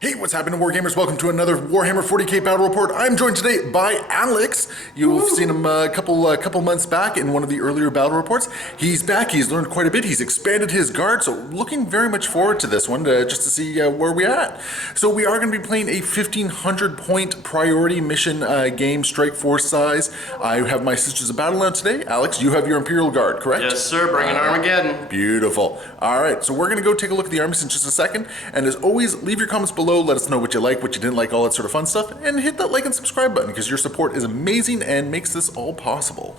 Hey, what's happening, Wargamers? Welcome to another Warhammer 40k Battle Report. I'm joined today by Alex. You've seen him a couple months back in one of the earlier battle reports. He's back. He's learned quite a bit. He's expanded his guard, so looking very much forward to this one just to see where we're at. So we are going to be playing a 1,500 point priority mission game, Strike Force size. I have my Sisters of Battle out today. Alex, you have your Imperial Guard, correct? Yes, sir. Bring in Armageddon. Beautiful. All right, so we're going to go take a look at the armies in just a second. And as always, leave your comments below. Let us know what you like, what you didn't like, all that sort of fun stuff. And hit that like and subscribe button because your support is amazing and makes this all possible.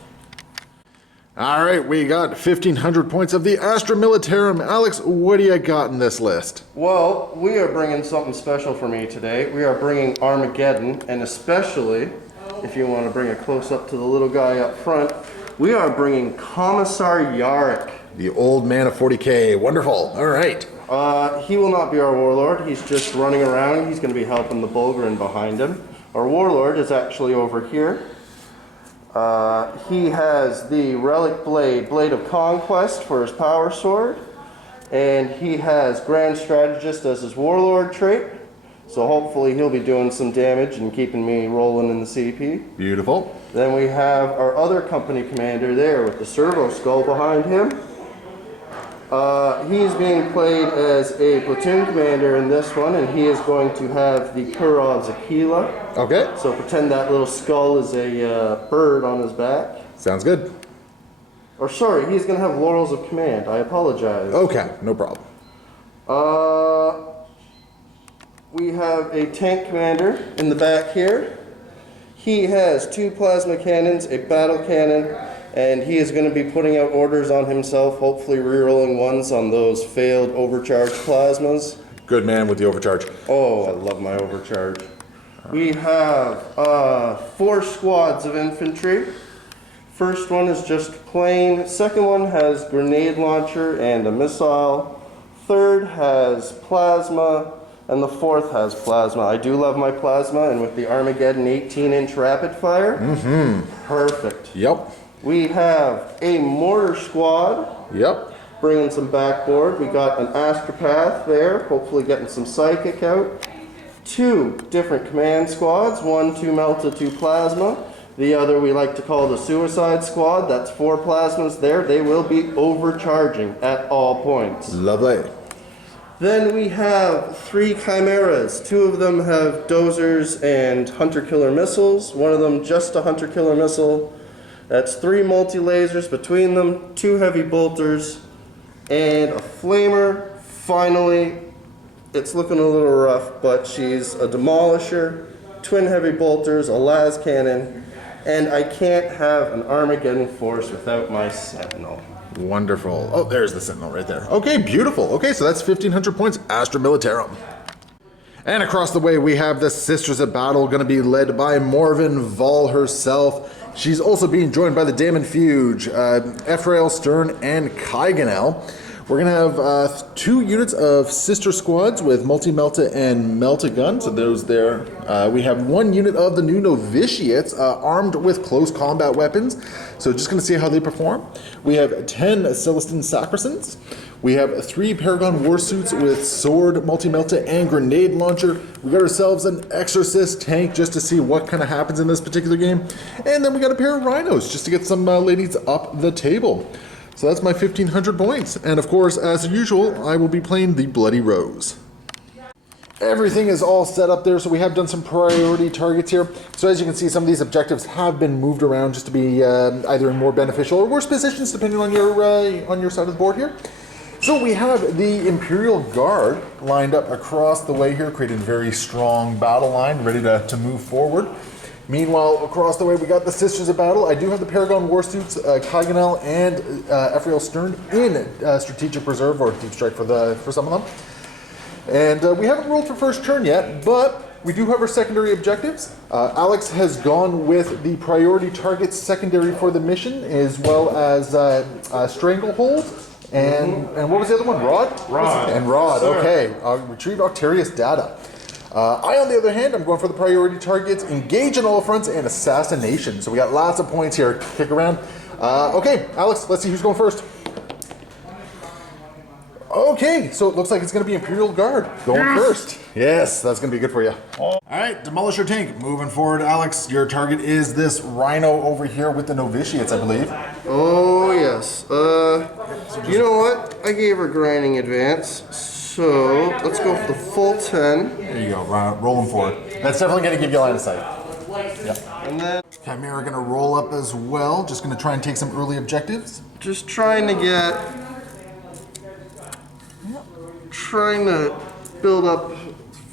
All right, we got 1,500 points of the Astra Militarum. Alex, what do you got in this list? Well, we are bringing something special for me today. We are bringing Armageddon, and especially, if you want to bring a close-up to the little guy up front, we are bringing Commissar Yarrick. The old man of 40k. Wonderful. All right. He will not be our warlord. He's just running around. He's going to be helping the Bulgarin behind him. Our warlord is actually over here. He has the Relic Blade of Conquest for his power sword. And he has Grand Strategist as his warlord trait. So hopefully he'll be doing some damage and keeping me rolling in the CP. Beautiful. Then we have our other company commander there with the servo skull behind him. He's being played as a platoon commander in this one, and he is going to have the Kurov's Aquila. Okay. So pretend that little skull is a bird on his back. Sounds good. Or sorry, he's going to have Laurels of Command. I apologize. Okay, no problem. We have a tank commander in the back here. He has 2 plasma cannons, a battle cannon, and he is going to be putting out orders on himself, hopefully rerolling ones on those failed overcharged plasmas. Good man with the overcharge. Oh, I love my overcharge. We have 4 squads of infantry. First one is just plain. Second one has grenade launcher and a missile. Third has plasma. And the fourth has plasma. I do love my plasma, and with the Armageddon 18-inch rapid fire, perfect. Yep. We have a mortar squad. Yep. Bringing some backboard. We got an astropath there, hopefully getting some psychic out. 2 different command squads, 1 2 melta, 2 plasma. The other we like to call the suicide squad. That's 4 plasmas there. They will be overcharging at all points. Lovely. Then we have 3 chimeras. 2 of them have dozers and hunter-killer missiles. One of them just a hunter-killer missile. That's 3 multi-lasers between them, 2 heavy bolters, and a flamer. Finally, it's looking a little rough, but she's a demolisher, twin heavy bolters, a las cannon, and I can't have an Armageddon force without my Sentinel. Wonderful. Oh, there's the Sentinel right there. Okay, beautiful. Okay, so that's 1,500 points, Astra Militarum. And across the way, we have the Sisters of Battle, going to be led by Morven Vol herself. She's also being joined by the Damon Fuge, Ephrael Stern, and Kaiganel. We're going to have 2 units of sister squads with multi-melta and melta gun, so those there. We have 1 unit of the new novitiates armed with close combat weapons, so just going to see how they perform. We have 10 Celestine Sacristans. We have 3 Paragon Warsuits with sword, multi-melta, and grenade launcher. We got ourselves an Exorcist tank just to see what kind of happens in this particular game. And then we got a pair of Rhinos just to get some ladies up the table. So that's my 1,500 points. And of course, as usual, I will be playing the Bloody Rose. Everything is all set up there, so we have done some priority targets here. So as you can see, some of these objectives have been moved around just to be either in more beneficial or worse positions, depending on your side of the board here. So we have the Imperial Guard lined up across the way here, creating a very strong battle line, ready to move forward. Meanwhile, across the way, we got the Sisters of Battle. I do have the Paragon Warsuits, Kaiganel, and Ephrael Stern in Strategic Reserve, or Deep Strike for some of them. And we haven't rolled for first turn yet, but we do have our secondary objectives. Alex has gone with the priority targets secondary for the mission, as well as Stranglehold. And what was the other one? Rod? Rod. And Rod, Sir. okay. Retrieve Octarius data. I, on the other hand, I'm going for the priority targets, engage on all fronts, and assassination. So we got lots of points here. Kick around. Okay, Alex, let's see who's going first. Okay, so it looks like it's going to be Imperial Guard going first. Yes, that's going to be good for you. All right, demolish your tank. Moving forward, Alex, your target is this Rhino over here with the novitiates, I believe. Oh, yes. You know what? I gave her grinding advance, so let's go for the full 10. There you go, roll them forward. That's definitely going to give you line of sight. Yep. And then Chimera going to roll up as well. Just going to try and take some early objectives. just trying to build up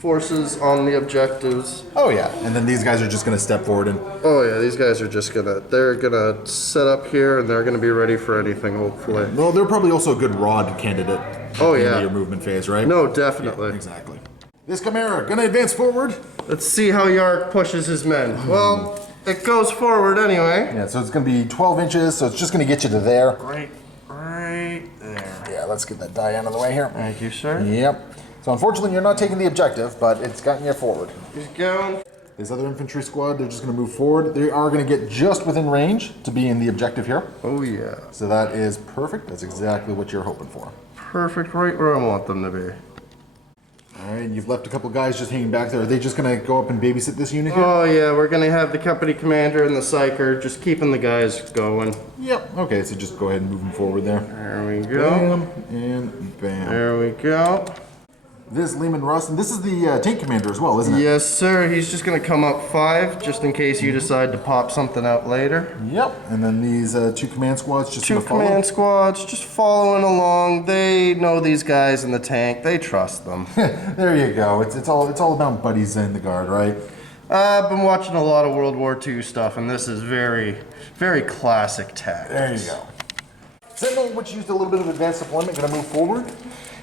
forces on the objectives. Oh yeah, and then these guys are just going to step forward and... Oh yeah, these guys are just they're gonna set up here and they're gonna be ready for anything, hopefully. Well, they're probably also a good rod candidate. Oh at the end yeah. of your movement phase, right? No, definitely. Yeah, exactly. This Chimera going to advance forward. Let's see how Yark pushes his men. Well, it goes forward anyway. Yeah, so it's going to be 12 inches, so it's just going to get you to there. Right there. Yeah, let's get that die out of the way here. Thank you, sir. Yep. So unfortunately, you're not taking the objective, but it's gotten you forward. He's going. This other infantry squad, they're just going to move forward. They are going to get just within range to be in the objective here. Oh yeah. So that is perfect. That's exactly what you're hoping for. Perfect, right where I want them to be. All right, you've left a couple guys just hanging back there. Are they just going to go up and babysit this unit here? Oh yeah, we're gonna have the company commander and the psyker just keeping the guys going. Yep. Okay, so just go ahead and move them forward there. There we go. Bam and bam. There we go. This Lehman Russ, and this is the tank commander as well, isn't it? Yes, sir. He's just gonna come up 5 just in case you decide to pop something out later. Yep. And then these 2 command squads just 2 gonna follow. command squads just following along. They know these guys in the tank. They trust them. There you go. It's all about buddies in the guard, right? I've been watching a lot of World War II stuff, and this is very, very classic tactics. There you go. Sentinel, which used a little bit of advanced deployment, gonna move forward.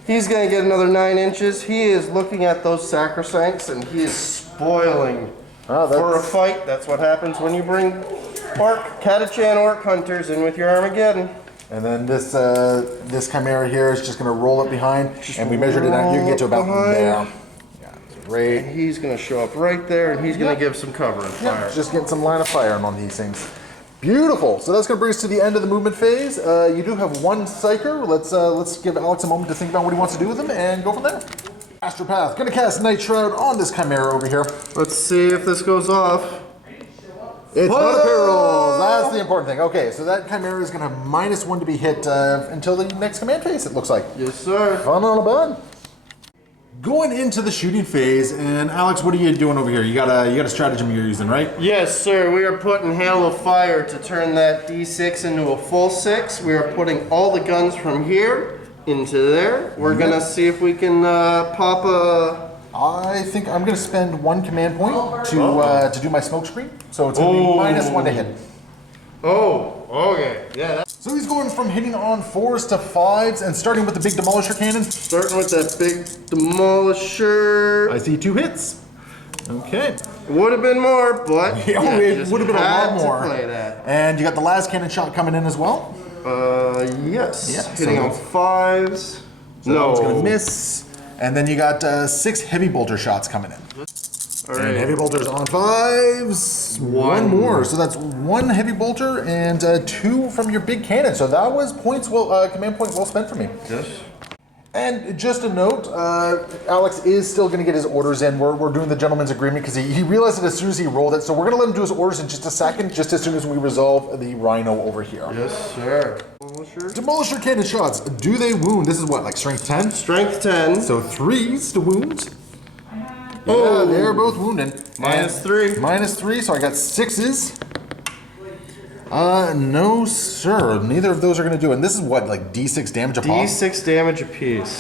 He's going to get another 9 inches. He is looking at those sacrosancts, and he is spoiling for a fight. That's what happens when you bring Catachan Orc Hunters in with your Armageddon. And then this Chimera here is just gonna roll up behind, and we measured it out. You can get to about there. Yeah, great. And he's going to show up right there, and he's going to give some cover and fire. Just getting some line of fire on these things. Beautiful. So that's going to bring us to the end of the movement phase. You do have 1 psyker. Let's give Alex a moment to think about what he wants to do with him and go from there. Astropath, going to cast Night Shroud on this Chimera over here. Let's see if this goes off. It's not a peril. That's the important thing. Okay, so that Chimera is going to have -1 to be hit until the next command phase, it looks like. Yes, sir. Fun on a bun. Going into the shooting phase, and Alex, what are you doing over here? You got a stratagem you're using, right? Yes, sir. We are putting Hail of Fire to turn that D6 into a full 6. We are putting all the guns from here into there. We're gonna see if we can pop a... I think I'm going to spend 1 command point to do my smoke screen, so it's going to be -1 to hit. Oh, okay. Yeah, that's... So he's going from hitting on 4s to 5s, and starting with the big demolisher cannon. Starting with that big demolisher. I see 2 hits. Okay. Would have been more, but It would have been a lot more. Play that. And you got the last cannon shot coming in as well. Yes. Yeah, Hitting so on 5s. So that one's going to miss. And then you got 6 heavy bolter shots coming in. All And right. heavy bolters on 5s. 1 more. So that's 1 heavy bolter and 2 from your big cannon. So that was command point well spent for me. Yes. And just a note, Alex is still going to get his orders in. We're doing the gentleman's agreement because he realized it as soon as he rolled it. So we're going to let him do his orders in just a second, just as soon as we resolve the Rhino over here. Yes, sir. Demolisher cannon shots. Do they wound? This is what, like strength 10? Strength 10. So 3s to wound. Oh. Yeah, they're both wounded. -3. -3, so I got 6s. No, sir. Neither of those are going to do it. And this is what, like D6 damage a pop? D6 damage apiece.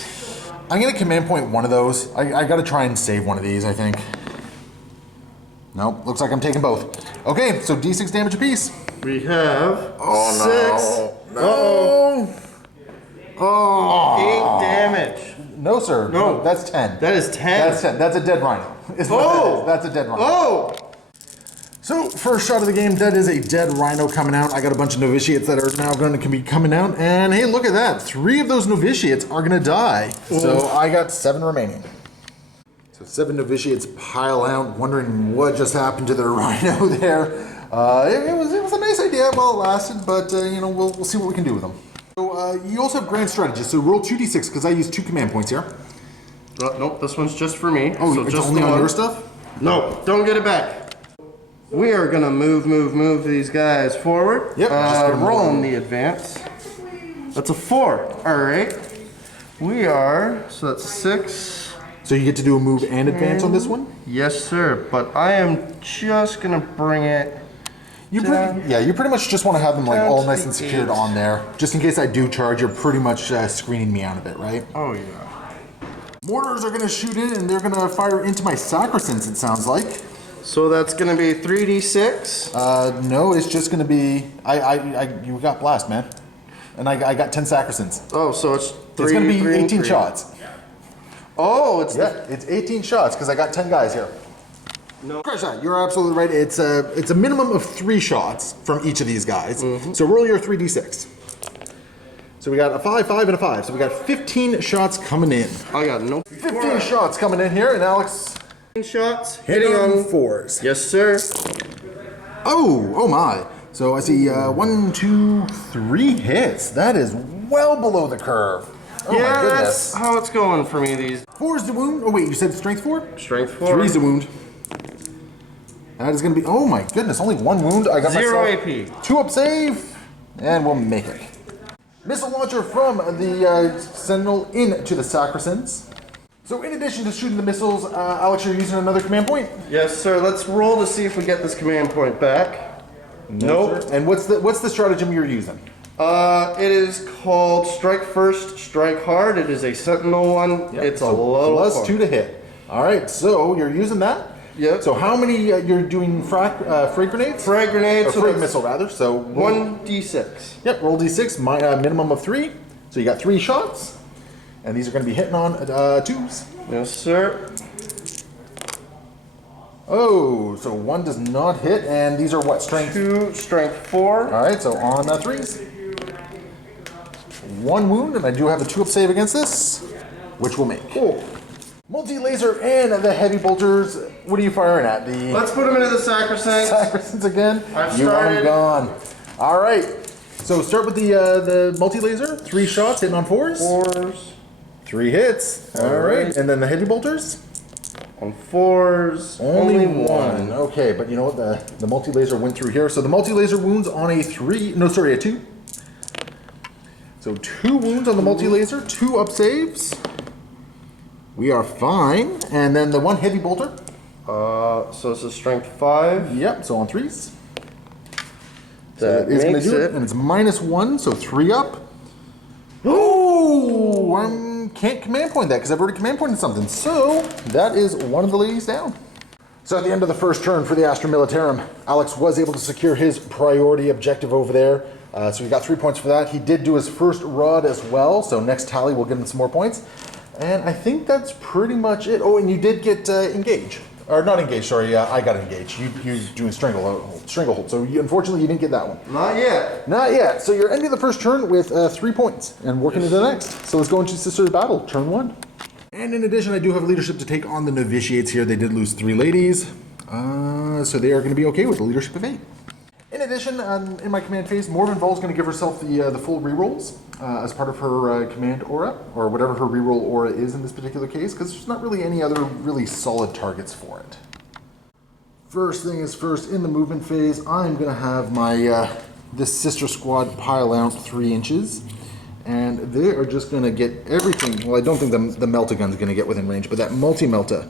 I'm going to command point 1 of those. I got to try and save 1 of these, I think. Nope, looks like I'm taking both. Okay, so D6 damage apiece. We have 6. No. Oh. 8 damage. No, sir. No. That's 10. That is 10. That's 10. That's a dead rhino. Is what that is. That's a dead rhino. Oh! So, first shot of the game, that is a dead rhino coming out. I got a bunch of novitiates that are now going to be coming out. And hey, look at that. 3 of those novitiates are going to die. So, I got 7 remaining. So, 7 novitiates pile out, wondering what just happened to their rhino there. It was a nice idea while it lasted, but, we'll see what we can do with them. So you also have grand strategies. So roll 2d6 because I use 2 command points here. Nope, this one's just for me. Oh, so it's just only the on one. your stuff? No, don't get it back. We are gonna move these guys forward. Yep. Just gonna roll move. on the advance. That's a 4. All right. We are, so that's 6. So you get to do a move and advance on this one? Yes, sir. But I am just gonna bring it. You pretty much just want to have them like down all to nice the and secured 8. on there. Just in case I do charge, you're pretty much screening me out of it, right? Oh, yeah. Mortars are going to shoot in and they're going to fire into my Sacrosants, it sounds like. So that's gonna be 3d6. No, it's just going to be... you got blast, man. And I got 10 Sacrosants. Oh, so it's 3. It's going to be 3 and 18 3. shots. Oh, it's Yeah, it's 18 shots because I got 10 guys here. No. Crash shot, you're absolutely right. It's a minimum of 3 shots from each of these guys. So roll your 3d6. So we got a 5, 5, and a 5. So we got 15 shots coming in. I got no. 15 shots coming in here, and Alex 15 shots hitting on 4s. Yes, sir. Oh my. So I see 1, 2, 3 hits. That is well below the curve. Oh my Yeah, goodness. that's how it's going for me. These 4's the wound. Oh wait, you said strength 4? strength 4. 3's the wound. That is going to be, oh my goodness, only 1 wound. I got 0 myself AP. 2 up save, and we'll make it. Missile launcher from the Sentinel into the Sacrosants. So in addition to shooting the missiles, Alex, you're using another command point? Yes, sir. Let's roll to see if we get this command point back. Nope. Sir. And what's the stratagem you're using? It is called Strike First, Strike Hard. It is a Sentinel one. Yep, It's a so low plus 2 to hit. All right, so you're using that. Yep. So how many you're doing frag grenades? Frag grenade. Or So frag that's missile rather. So 1d6. Yep, roll d6, minimum of 3. So you got 3 shots, and these are going to be hitting on 2s. Yes, sir. Oh, so 1 does not hit, and these are what, strength? 2, strength 4. All right, so on 3s. 1 wound, and I do have a 2 up save against this, which will make. Cool. Multi-laser and the heavy bolters. What are you firing at? The Let's put them into the Sacrosants. Sacrosants again? I've You want started. them gone. All right. So start with the multi-laser. 3 shots hitting on 4s. 4s. 3 hits. All right. And then the heavy bolters? On 4s. Only 1. Okay, but you know what? The multi-laser went through here. So the multi-laser wounds on a 2. So 2 wounds on the multi-laser, 2 up saves. We are fine. And then the 1 heavy bolter. So this is strength 5. Yep, so on 3s. That It's going to makes do it. it. And it's -1, so 3 up. Oh, I can't command point that because I've already command pointed something. So that is one of the ladies down. So at the end of the first turn for the Astra Militarum, Alex was able to secure his priority objective over there. So he got 3 points for that. He did do his first rod as well. So next tally will give him some more points. And I think that's pretty much it. Oh, and you did get engage. Or not engage, sorry, I got engaged. You're doing stranglehold. So unfortunately you didn't get that one. Not yet. Not yet. So you're ending the first turn with 3 points and working into the next. So let's go into Sisters of Battle, turn 1. And in addition, I do have leadership to take on the novitiates here. They did lose 3 ladies. So they are going to be okay with the leadership of 8. In addition, in my command phase, Morven Vol is going to give herself the full rerolls as part of her command aura, or whatever her reroll aura is in this particular case, because there's not really any other really solid targets for it. First thing is first, in the movement phase, I'm going to have my this sister squad pile out 3 inches, and they are just going to get everything. Well, I don't think the Melt-A-Gun's going to get within range, but that Multi-Melta,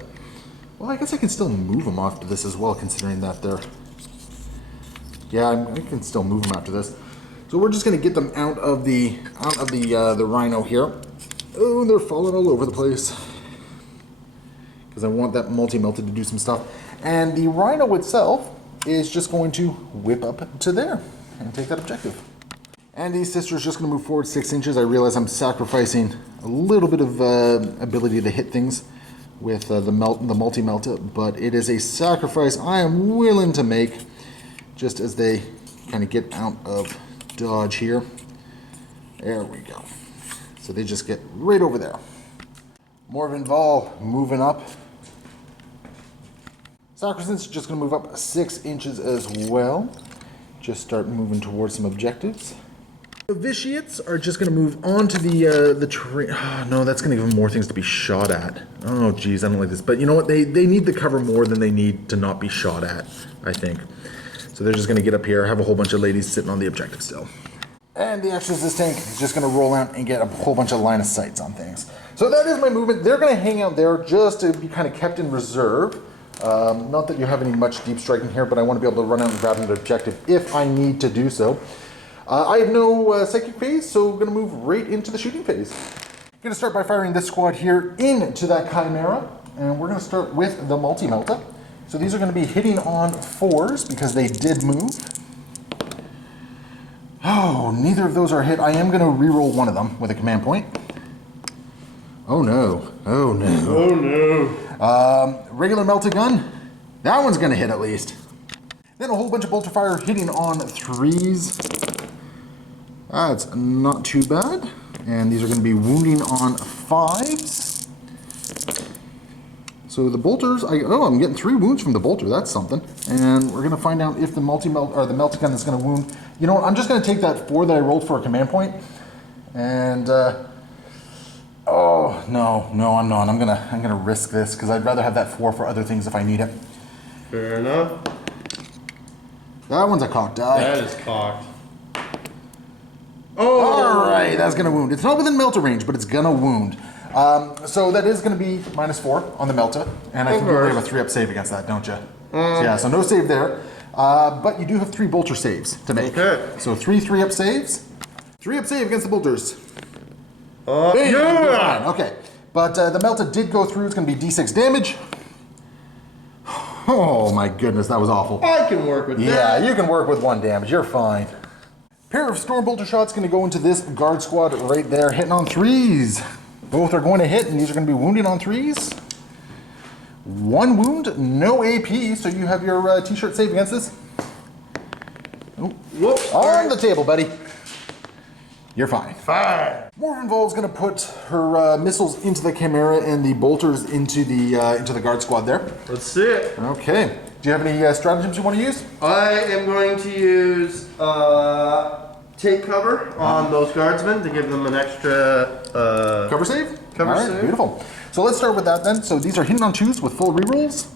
well, I guess I can still move them off to this as well, considering that they're... Yeah, I can still move them after this. So we're just going to get them out of the Rhino here. Oh, they're falling all over the place. Because I want that Multi-Melted to do some stuff. And the Rhino itself is just going to whip up to there and take that objective. And the sister is just going to move forward 6 inches. I realize I'm sacrificing a little bit of ability to hit things with the Multi-Melta, but it is a sacrifice I am willing to make. Just as they kind of get out of dodge here. There we go. So they just get right over there. Morven Vol moving up. Sacrosant's just going to move up 6 inches as well. Just start moving towards some objectives. The vitiates are just going to move on to the train. Oh, no, that's going to give them more things to be shot at. Oh, geez, I don't like this. But you know what? They need the cover more than they need to not be shot at, I think. So they're just going to get up here, have a whole bunch of ladies sitting on the objective still. And the exorcist tank is just going to roll out and get a whole bunch of line of sights on things. So that is my movement. They're going to hang out there just to be kind of kept in reserve. Not that you have any much deep striking here, but I want to be able to run out and grab an objective if I need to do so. I have no psychic phase, so I'm going to move right into the shooting phase. I'm going to start by firing this squad here into that Chimera, and we're going to start with the multi-melta. So these are going to be hitting on 4s because they did move. Oh, neither of those are hit. I am going to reroll one of them with a command point. Oh no. Oh no. Oh no. Regular melta gun. That one's going to hit at least. Then a whole bunch of bolter fire hitting on 3s. That's not too bad. And these are going to be wounding on 5s. So the bolters, I'm getting 3 wounds from the bolter. That's something. And we're going to find out if the the melta gun is going to wound. You know what? I'm just going to take that 4 that I rolled for a command point. And oh no, I'm not. I'm gonna risk this because I'd rather have that 4 for other things if I need it. Fair enough. That one's a cocked die. That is cocked. Oh! Alright, that's going to wound. It's not within melta range, but it's going to wound. So that is going to be -4 on the melta. And I think you have a 3-up save against that, don't you? So yeah, so no save there. But you do have 3 bolter saves to make. Okay. So 3 3-up saves. 3-up save against the bolters. Yeah! Okay. But the melta did go through. It's going to be d6 damage. Oh my goodness, that was awful. I can work with that. Yeah, you can work with 1 damage. You're fine. Pair of storm bolter shots going to go into this guard squad right there, hitting on 3s. Both are going to hit, and these are going to be wounding on 3s. 1 wound, no AP, so you have your t-shirt save against this. Oh. Whoops. On the table, buddy. You're fine. Fine. Morven Vol's going to put her missiles into the Chimera and the bolters into the guard squad there. Let's see it. Okay. Do you have any stratagems you want to use? I am going to use take cover on those guardsmen to give them an extra Cover save? Cover All right, save. beautiful. So let's start with that then. So these are hitting on 2s with full rerolls.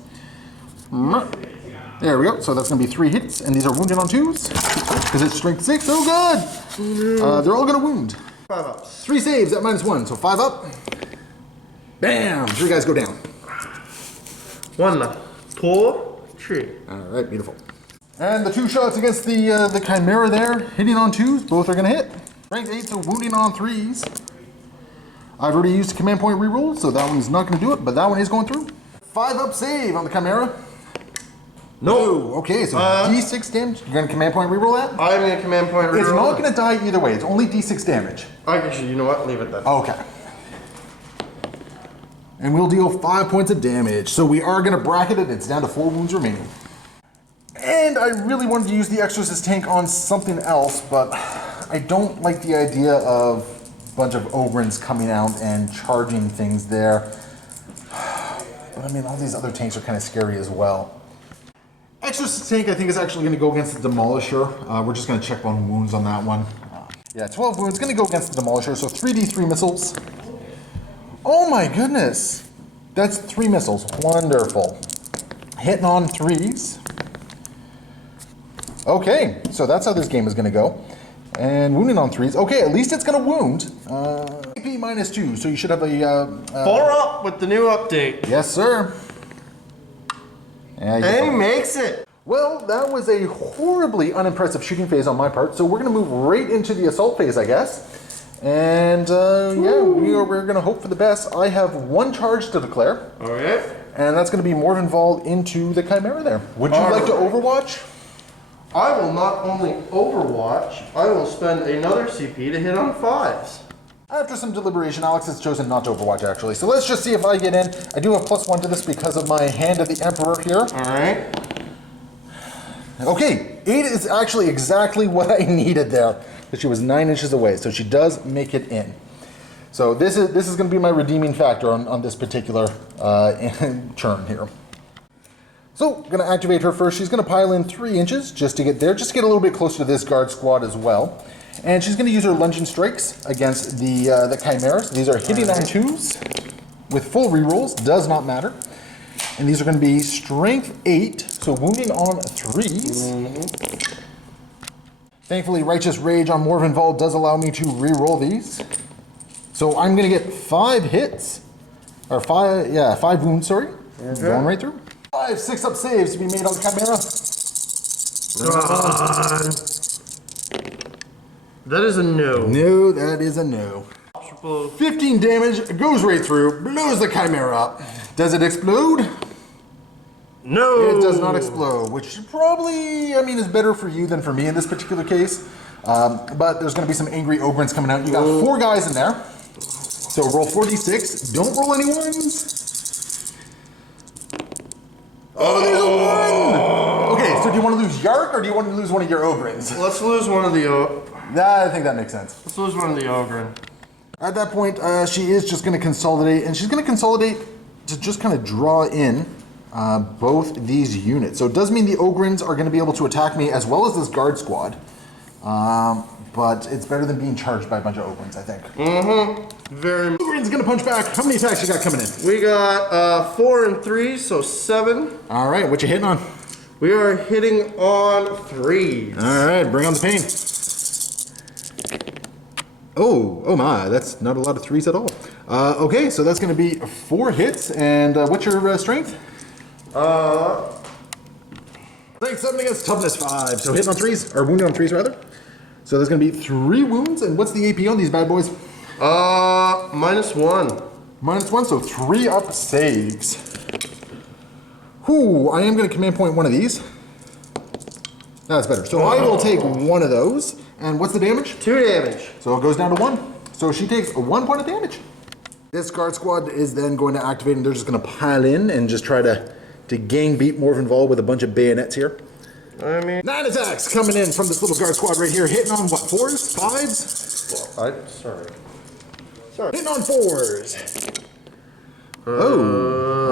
There we go. So that's going to be 3 hits, and these are wounding on 2s because it's strength 6. Oh, good. They're all going to wound. 5 ups. 3 saves at -1, so 5 up. Bam! 3 guys go down. 1, 2, 3. All right, beautiful. And the 2 shots against the Chimera there, hitting on 2s. Both are going to hit. Strength 8, so wounding on 3s. I've already used a command point reroll, so that one's not going to do it, but that one is going through. 5-up save on the Chimera. No. Okay, so D6 damage. You're going to command point reroll that? I'm going to command point reroll. It's not going to die either way. It's only D6 damage. Actually, you know what? Leave it then. Okay. And we'll deal 5 points of damage. So we are going to bracket it. It's down to 4 wounds remaining. And I really wanted to use the Exorcist tank on something else, but I don't like the idea of a bunch of Ogrins coming out and charging things there. But I mean, all these other tanks are kind of scary as well. Exorcist tank, I think, is actually going to go against the Demolisher. We're just going to check on wounds on that one. Yeah, 12 wounds. Going to go against the Demolisher. So 3d3 missiles. Oh my goodness. That's 3 missiles. Wonderful. Hitting on 3s. Okay, so that's how this game is going to go. And wounding on 3s. Okay, at least it's going to wound. AP -2, so you should have a... 4 up with the new update. Yes, sir. And he makes it. Well, that was a horribly unimpressive shooting phase on my part, so we're going to move right into the assault phase, I guess. And, yeah, we're going to hope for the best. I have 1 charge to declare. All right. And that's going to be Morven Vol into the Chimera there. Would you like to Overwatch? I will not only Overwatch, I will spend another CP to hit on 5s. After some deliberation, Alex has chosen not to Overwatch, actually. So let's just see if I get in. I do have +1 to this because of my Hand of the Emperor here. All right. Okay, 8 is actually exactly what I needed there. But she was 9 inches away, so she does make it in. So this is going to be my redeeming factor on this particular turn here. So, going to activate her first. She's going to pile in 3 inches just to get there, just to get a little bit closer to this guard squad as well. And she's going to use her lunging strikes against the chimeras. These are hitting on 2s with full rerolls, does not matter. And these are going to be strength 8, so wounding on 3s. Thankfully, Righteous Rage on Morven Vol does allow me to reroll these. So I'm going to get 5 hits, or 5 wounds, sorry. Okay. Going right through. 5 6-up saves to be made on the chimera. That is a no. No, that is a no. 15 damage, goes right through, blows the chimera up. Does it explode? No. It does not explode, which probably, I mean, is better for you than for me in this particular case. But there's going to be some angry ogrins coming out. You got 4 guys in there. So roll 4d6. Don't roll any ones. Oh, there's a 1! Okay, so do you want to lose Yark or do you want to lose one of your ogrins? Let's lose one of the I think that makes sense. Let's lose one of the ogre. At that point, she is just going to consolidate, and she's going to consolidate to just kind of draw in both these units. So it does mean the Ogrins are going to be able to attack me as well as this guard squad. But it's better than being charged by a bunch of Ogrins, I think. Mm-hmm. Very. Ogrin's going to punch back. How many attacks you got coming in? We got 4 and 3, so 7. All right, what you hitting on? We are hitting on 3s. All right, bring on the pain. Oh my, that's not a lot of 3s at all. Okay, so that's going to be 4 hits, and what's your strength? Strength 7 against toughness 5, so hitting on 3s, or wounded on 3s rather. So there's going to be 3 wounds, and what's the AP on these bad boys? -1. -1, so 3-up saves. Whew, I am going to command point one of these. That's better. So I will take one of those. And what's the damage? 2 damage. So it goes down to 1. So she takes 1 point of damage. This guard squad is then going to activate, and they're just going to pile in and just try to gang beat Morven Vol with a bunch of bayonets here. I mean... 9 attacks coming in from this little guard squad right here. Hitting on what, 4s? 5s? Well, sorry. Hitting on 4s.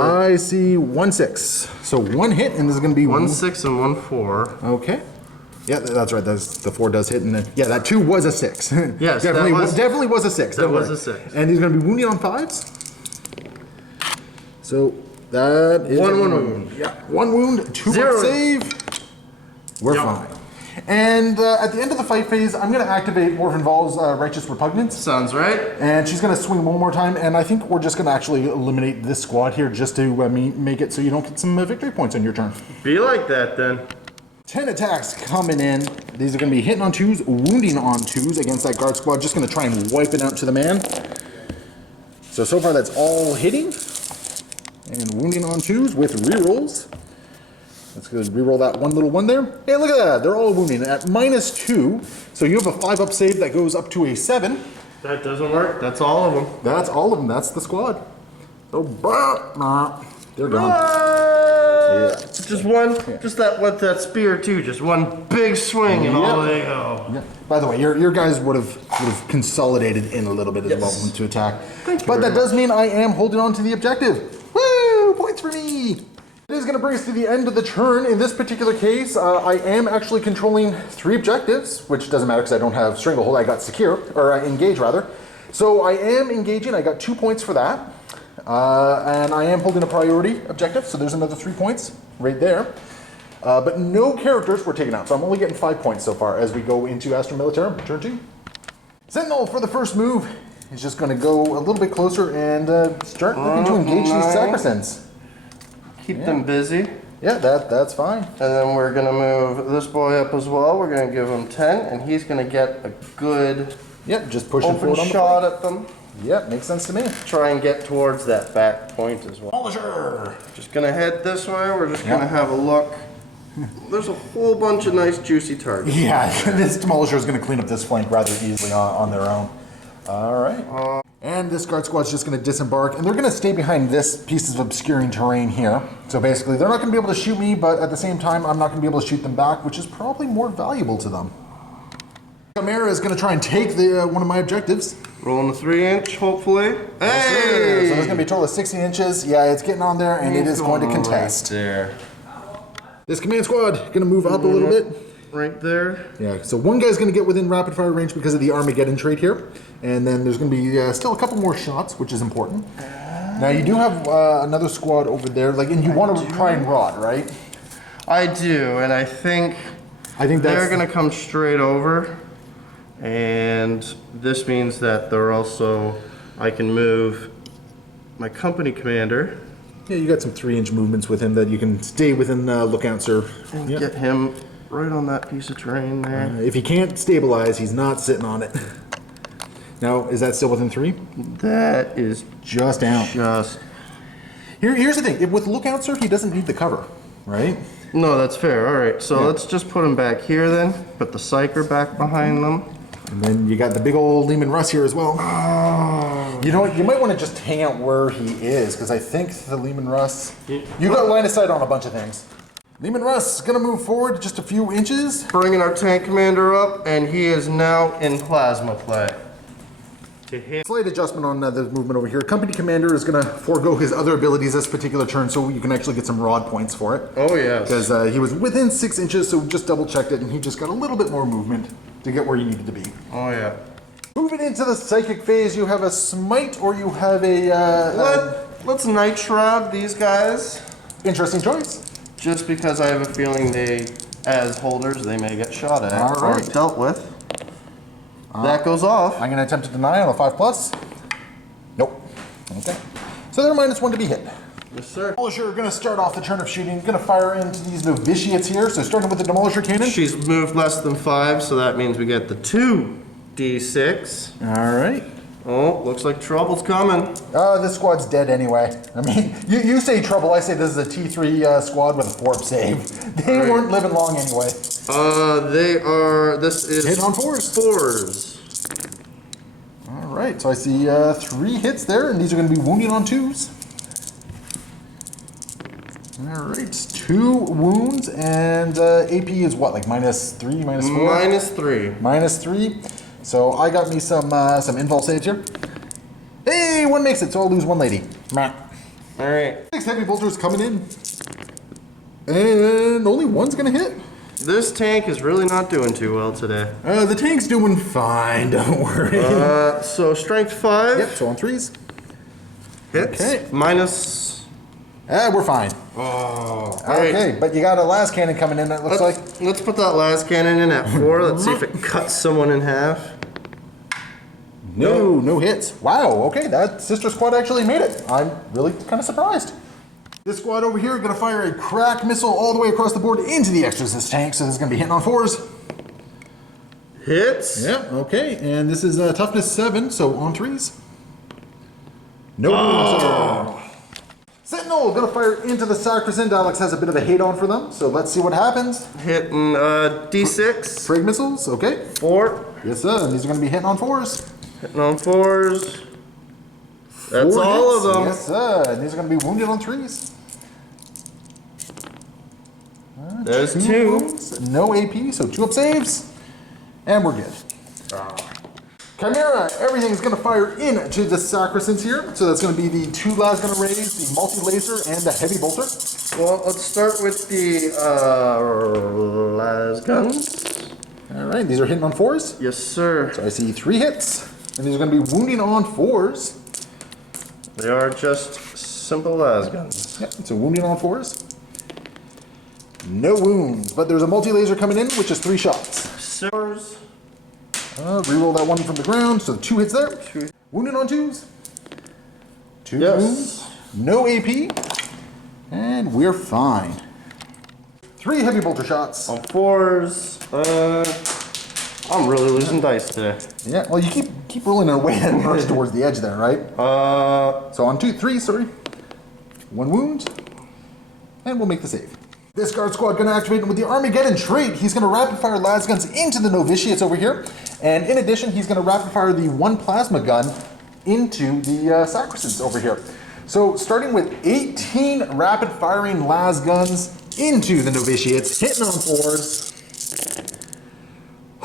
I see 1 6. So 1 hit, and this is going to be 1 6 and 1 4. Okay. Yeah, that's right. The 4 does hit, and then that 2 was a 6. Yes, definitely was a 6. That was a 6. And he's going to be wounding on 5s. So that is 1 wound. Yeah, 1 wound, 2 0 save. We're fine. And at the end of the fight phase, I'm going to activate Morven Vol's Righteous Repugnance. Sounds right. And she's going to swing one more time, and I think we're just going to actually eliminate this squad here just to make it so you don't get some victory points on your turn. Be like that then. 10 attacks coming in. These are going to be hitting on 2s, wounding on 2s against that guard squad. Just going to try and wipe it out to the man. So far that's all hitting. And wounding on 2s with rerolls. Let's go reroll that one little one there. Hey, look at that. They're all wounding at -2. So you have a 5-up save that goes up to a 7. That doesn't work. That's all of them. That's all of them. That's the squad. So, they're gone. Yeah. Just one, just that spear too. Just one big swing and all they go. Yeah. By the way, your guys would have consolidated in a little bit as well to attack. But that does mean I am holding on to the objective. Woo! Points for me. It is going to bring us to the end of the turn. In this particular case, I am actually controlling 3 objectives, which doesn't matter because I don't have Stranglehold. I got secure, or engage rather. So I am engaging. I got 2 points for that. And I am holding a priority objective, so there's another 3 points right there. But no characters were taken out, so I'm only getting 5 points so far as we go into Astra Militarum, turn 2. Sentinel for the first move is just going to go a little bit closer and start looking to engage these Sacrosands. Keep them busy. Yeah, that's fine. And then we're going to move this boy up as well. We're going to give him 10, and he's going to get a good just pushing open forward on shot at them. Yep, makes sense to me. Try and get towards that back point as well. Polisher! Just going to head this way. We're just going to have a look. There's a whole bunch of nice juicy targets. Yeah, this Demolisher is going to clean up this flank rather easily on their own. All right. And this guard squad's just going to disembark, and they're going to stay behind this piece of obscuring terrain here. So basically, they're not going to be able to shoot me, but at the same time, I'm not going to be able to shoot them back, which is probably more valuable to them. Chimera is going to try and take one of my objectives. Rolling the 3-inch, hopefully. Hey! So there's going to be a total of 16 inches. Yeah, it's getting on there, and it is going to contest. Right there. This command squad going to move up a little bit. right there. Yeah, so one guy's going to get within rapid fire range because of the Armageddon trait here. And then there's going to be still a couple more shots, which is important. Now you do have another squad over there, and you want to try and rod, right? I do, and I think they're going to come straight over. And this means that they're also, I can move my company commander. Yeah, you got some 3-inch movements with him that you can stay within lookout, sir. And get him right on that piece of terrain there. If he can't stabilize, he's not sitting on it. Now, is that still within 3? That is just out. Here's the thing. With lookout, sir, he doesn't need the cover, right? No, that's fair. All right, so let's just put him back here then. Put the Psyker back behind them. And then you got the big old Lehman Russ here as well. Oh. You know what? You might want to just hang out where he is, because I think the Lehman Russ... You got line of sight on a bunch of things. Lehman Russ is going to move forward just a few inches. Bringing our tank commander up, and he is now in plasma play. Slight adjustment on the movement over here. Company commander is going to forego his other abilities this particular turn, so you can actually get some rod points for it. Oh, yes. Because he was within 6 inches, so just double checked it, and he just got a little bit more movement to get where you needed to be. Oh, yeah. Moving into the psychic phase, you have a smite or you have a... Let's Night Shroud these guys. Interesting choice. Just because I have a feeling they, as holders, they may get shot at All right. or dealt with. That goes off. I'm going to attempt to deny on a 5+. Nope. Okay. So they're -1 to be hit. Yes, sir. Demolisher going to start off the turn of shooting. Going to fire into these novitiates here. So starting with the Demolisher cannon. She's moved less than 5, so that means we get the 2d6. All right. Oh, looks like trouble's coming. This squad's dead anyway. I mean, you say trouble, I say this is a T3 squad with a 4 save. They weren't living long anyway. This is... Hit on 4s. 4s. All right, so I see 3 hits there, and these are going to be wounding on 2s. All right, 2 wounds, and AP is what, like -3, -4? -3. -3. So I got me some invul saves here. Hey, 1 makes it, so I'll lose 1 lady. Meh. All right. 6 heavy bolters coming in. And only 1's going to hit. This tank is really not doing too well today. The tank's doing fine, don't worry. So strength 5. Yep, so on 3s. Hits. Okay. We're fine. Oh. Okay, but you got a las cannon coming in, it looks like. Let's put that last cannon in at 4. Let's see if it cuts someone in half. No hits. Wow, okay, that sister squad actually made it. I'm really kind of surprised. This squad over here is going to fire a crack missile all the way across the board into the exorcist tank, so this is going to be hitting on 4s. Hits. Yep, okay, and this is toughness 7, so on 3s. No. Oh. Sentinel going to fire into the sacristan. Alex has a bit of a hate on for them, so let's see what happens. Hitting D6. Frag missiles, okay. 4. Yes, sir, and these are going to be hitting on 4s. Hitting on 4s. That's 4 all hits. of them. Yes, sir, and these are going to be wounded on 3s. There's 2. Wounds, no AP, so 2 up saves, and we're good. Chimera, everything's going to fire into the sacristans here, so that's going to be the 2 lasgun arrays, the multi-laser, and the heavy bolter. Well, let's start with the lasguns. All right, these are hitting on 4s. Yes, sir. So I see 3 hits, and these are going to be wounding on 4s. They are just simple lasguns. Yep, so wounding on 4s. No wounds, but there's a multi-laser coming in, which is 3 shots. Sewers. Reroll that 1 from the ground, so 2 hits there. Wounded on 2s. 2 wounds. No AP. And we're fine. 3 heavy bolter shots. On 4s. I'm really losing dice today. Yeah, well, you keep rolling in a way that marks towards the edge there, right? So on 3, sorry. 1 wound. And we'll make the save. This guard squad going to activate with the Armageddon trait. He's going to rapid fire las guns into the novitiates over here. And in addition, he's going to rapid fire the 1 plasma gun into the sacristans over here. So starting with 18 rapid firing las guns into the novitiates, hitting on 4s.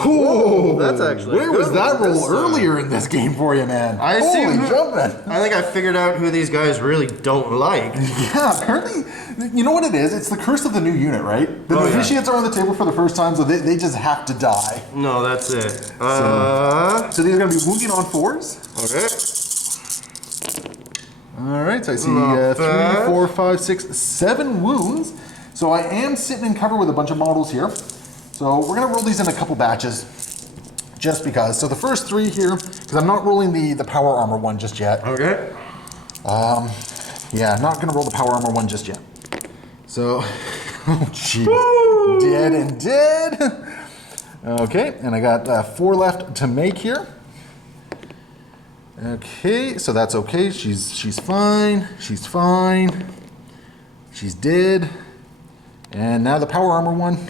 Oh, that's actually where a good was that one roll this time. earlier in this game for you, man? I see Holy who- jumping. I think I figured out who these guys really don't like. Yeah, apparently, you know what it is? It's the curse of the new unit, right? The Oh, yeah. novitiates are on the table for the first time, so they just have to die. No, that's it. So these are going to be wounding on 4s. Okay. All right, so I see Not 3, bad. 4, 5, 6, 7 wounds. So I am sitting in cover with a bunch of models here. So we're going to roll these in a couple batches, just because. So the first 3 here, because I'm not rolling the power armor one just yet. Okay. Yeah, not going to roll the power armor one just yet. So, oh jeez, dead and dead. Okay, and I got 4 left to make here. Okay, so that's okay. She's fine. She's fine. She's dead. And now the power armor one.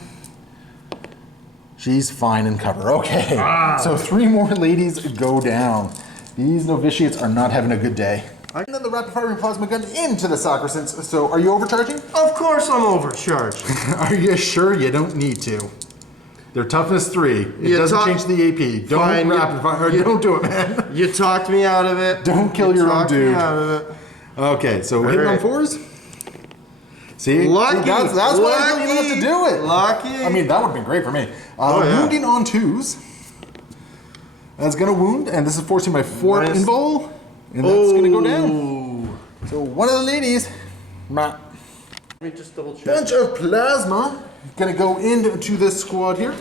She's fine in cover. Okay. So 3 more ladies go down. These novitiates are not having a good day. And then the rapid firing plasma gun into the Sacrosanct. So are you overcharging? Of course I'm overcharged. Are you sure you don't need to? They're toughness 3. It You doesn't talk- change the AP. Don't Fine, you- rapid fire. you- Don't do it, man. You talked me out of it. Don't kill You your own talked me dude. out of it. Okay, so hitting on right. 4s. See, Lucky. that's why I don't even have to do it. Lucky. I mean, that would have been great for me. Yeah. Wounding on 2s. That's gonna wound, and this is forcing my 4 Nice. invul, and that's gonna go down. Ooh. So one of the ladies, Let me just double check. bunch of plasma, gonna go into this squad here.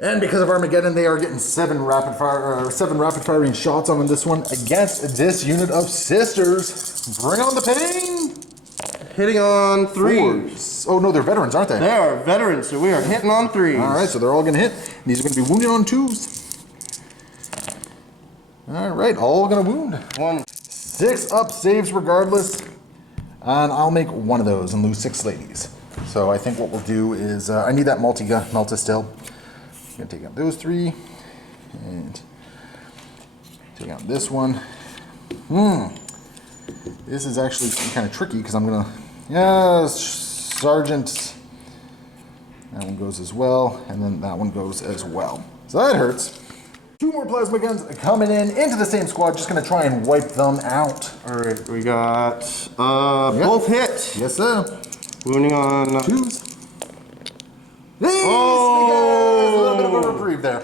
And because of Armageddon, they are getting 7 rapid firing shots on this one against this unit of sisters. Bring on the pain. Hitting on 3. 4s. Oh no, they're veterans, aren't they? They are veterans, so we are hitting on 3s. All right, so they're all gonna hit. These are gonna be wounded on 2s. All right, all gonna wound. 1. 6 up saves regardless, and I'll make one of those and lose 6 ladies. So I think what we'll do is, I need that Melta still. I'm gonna take out those 3, and take out this one. This is actually kind of tricky because I'm gonna, Sergeant. That one goes as well, and then that one goes as well. So that hurts. 2 more plasma guns coming into the same squad, just gonna try and wipe them out. All right, we got both hit. Yes, sir. Wounding on 2s. These Oh! a little bit of a reprieve there.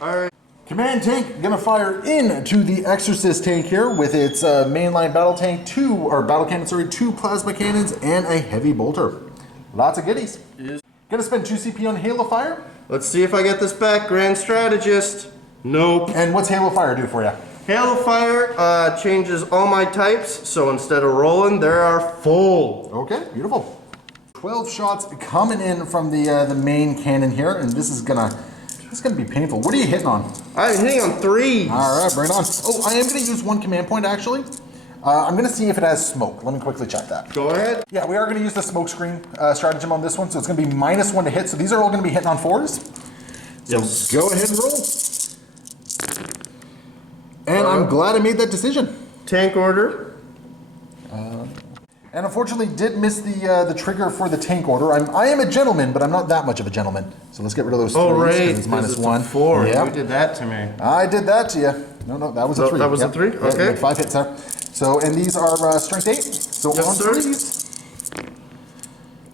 All right. Command tank gonna fire into the Exorcist tank here with its mainline battle tank, 2 plasma cannons, and a heavy bolter. Lots of goodies. Gonna spend 2 CP on Halo Fire. Let's see if I get this back, Grand Strategist. Nope. And what's Halo Fire do for you? Halo Fire changes all my types, so instead of rolling, they are full. Okay, beautiful. 12 shots coming in from the main cannon here, and this is gonna be painful. What are you hitting on? I'm hitting on 3. All right, bring it on. Oh, I am gonna use 1 command point actually. I'm gonna see if it has smoke. Let me quickly check that. Go ahead. Yeah, we are gonna use the smoke screen stratagem on this one, so it's gonna be -1 to hit. So these are all gonna be hitting on 4s. So Yes. go ahead and roll. And I'm glad I made that decision. Tank order. And unfortunately did miss the trigger for the tank order. I am a gentleman, but I'm not that much of a gentleman. So let's get rid of those 3s. Oh, right. 'Cause it's -1. 4. Yeah. You did that to me. I did that to you. No, that was a 3. that was a 3? Yeah, Okay. you had 5 hits there. So, and these are strength 8. So Yes, on sir. 3s.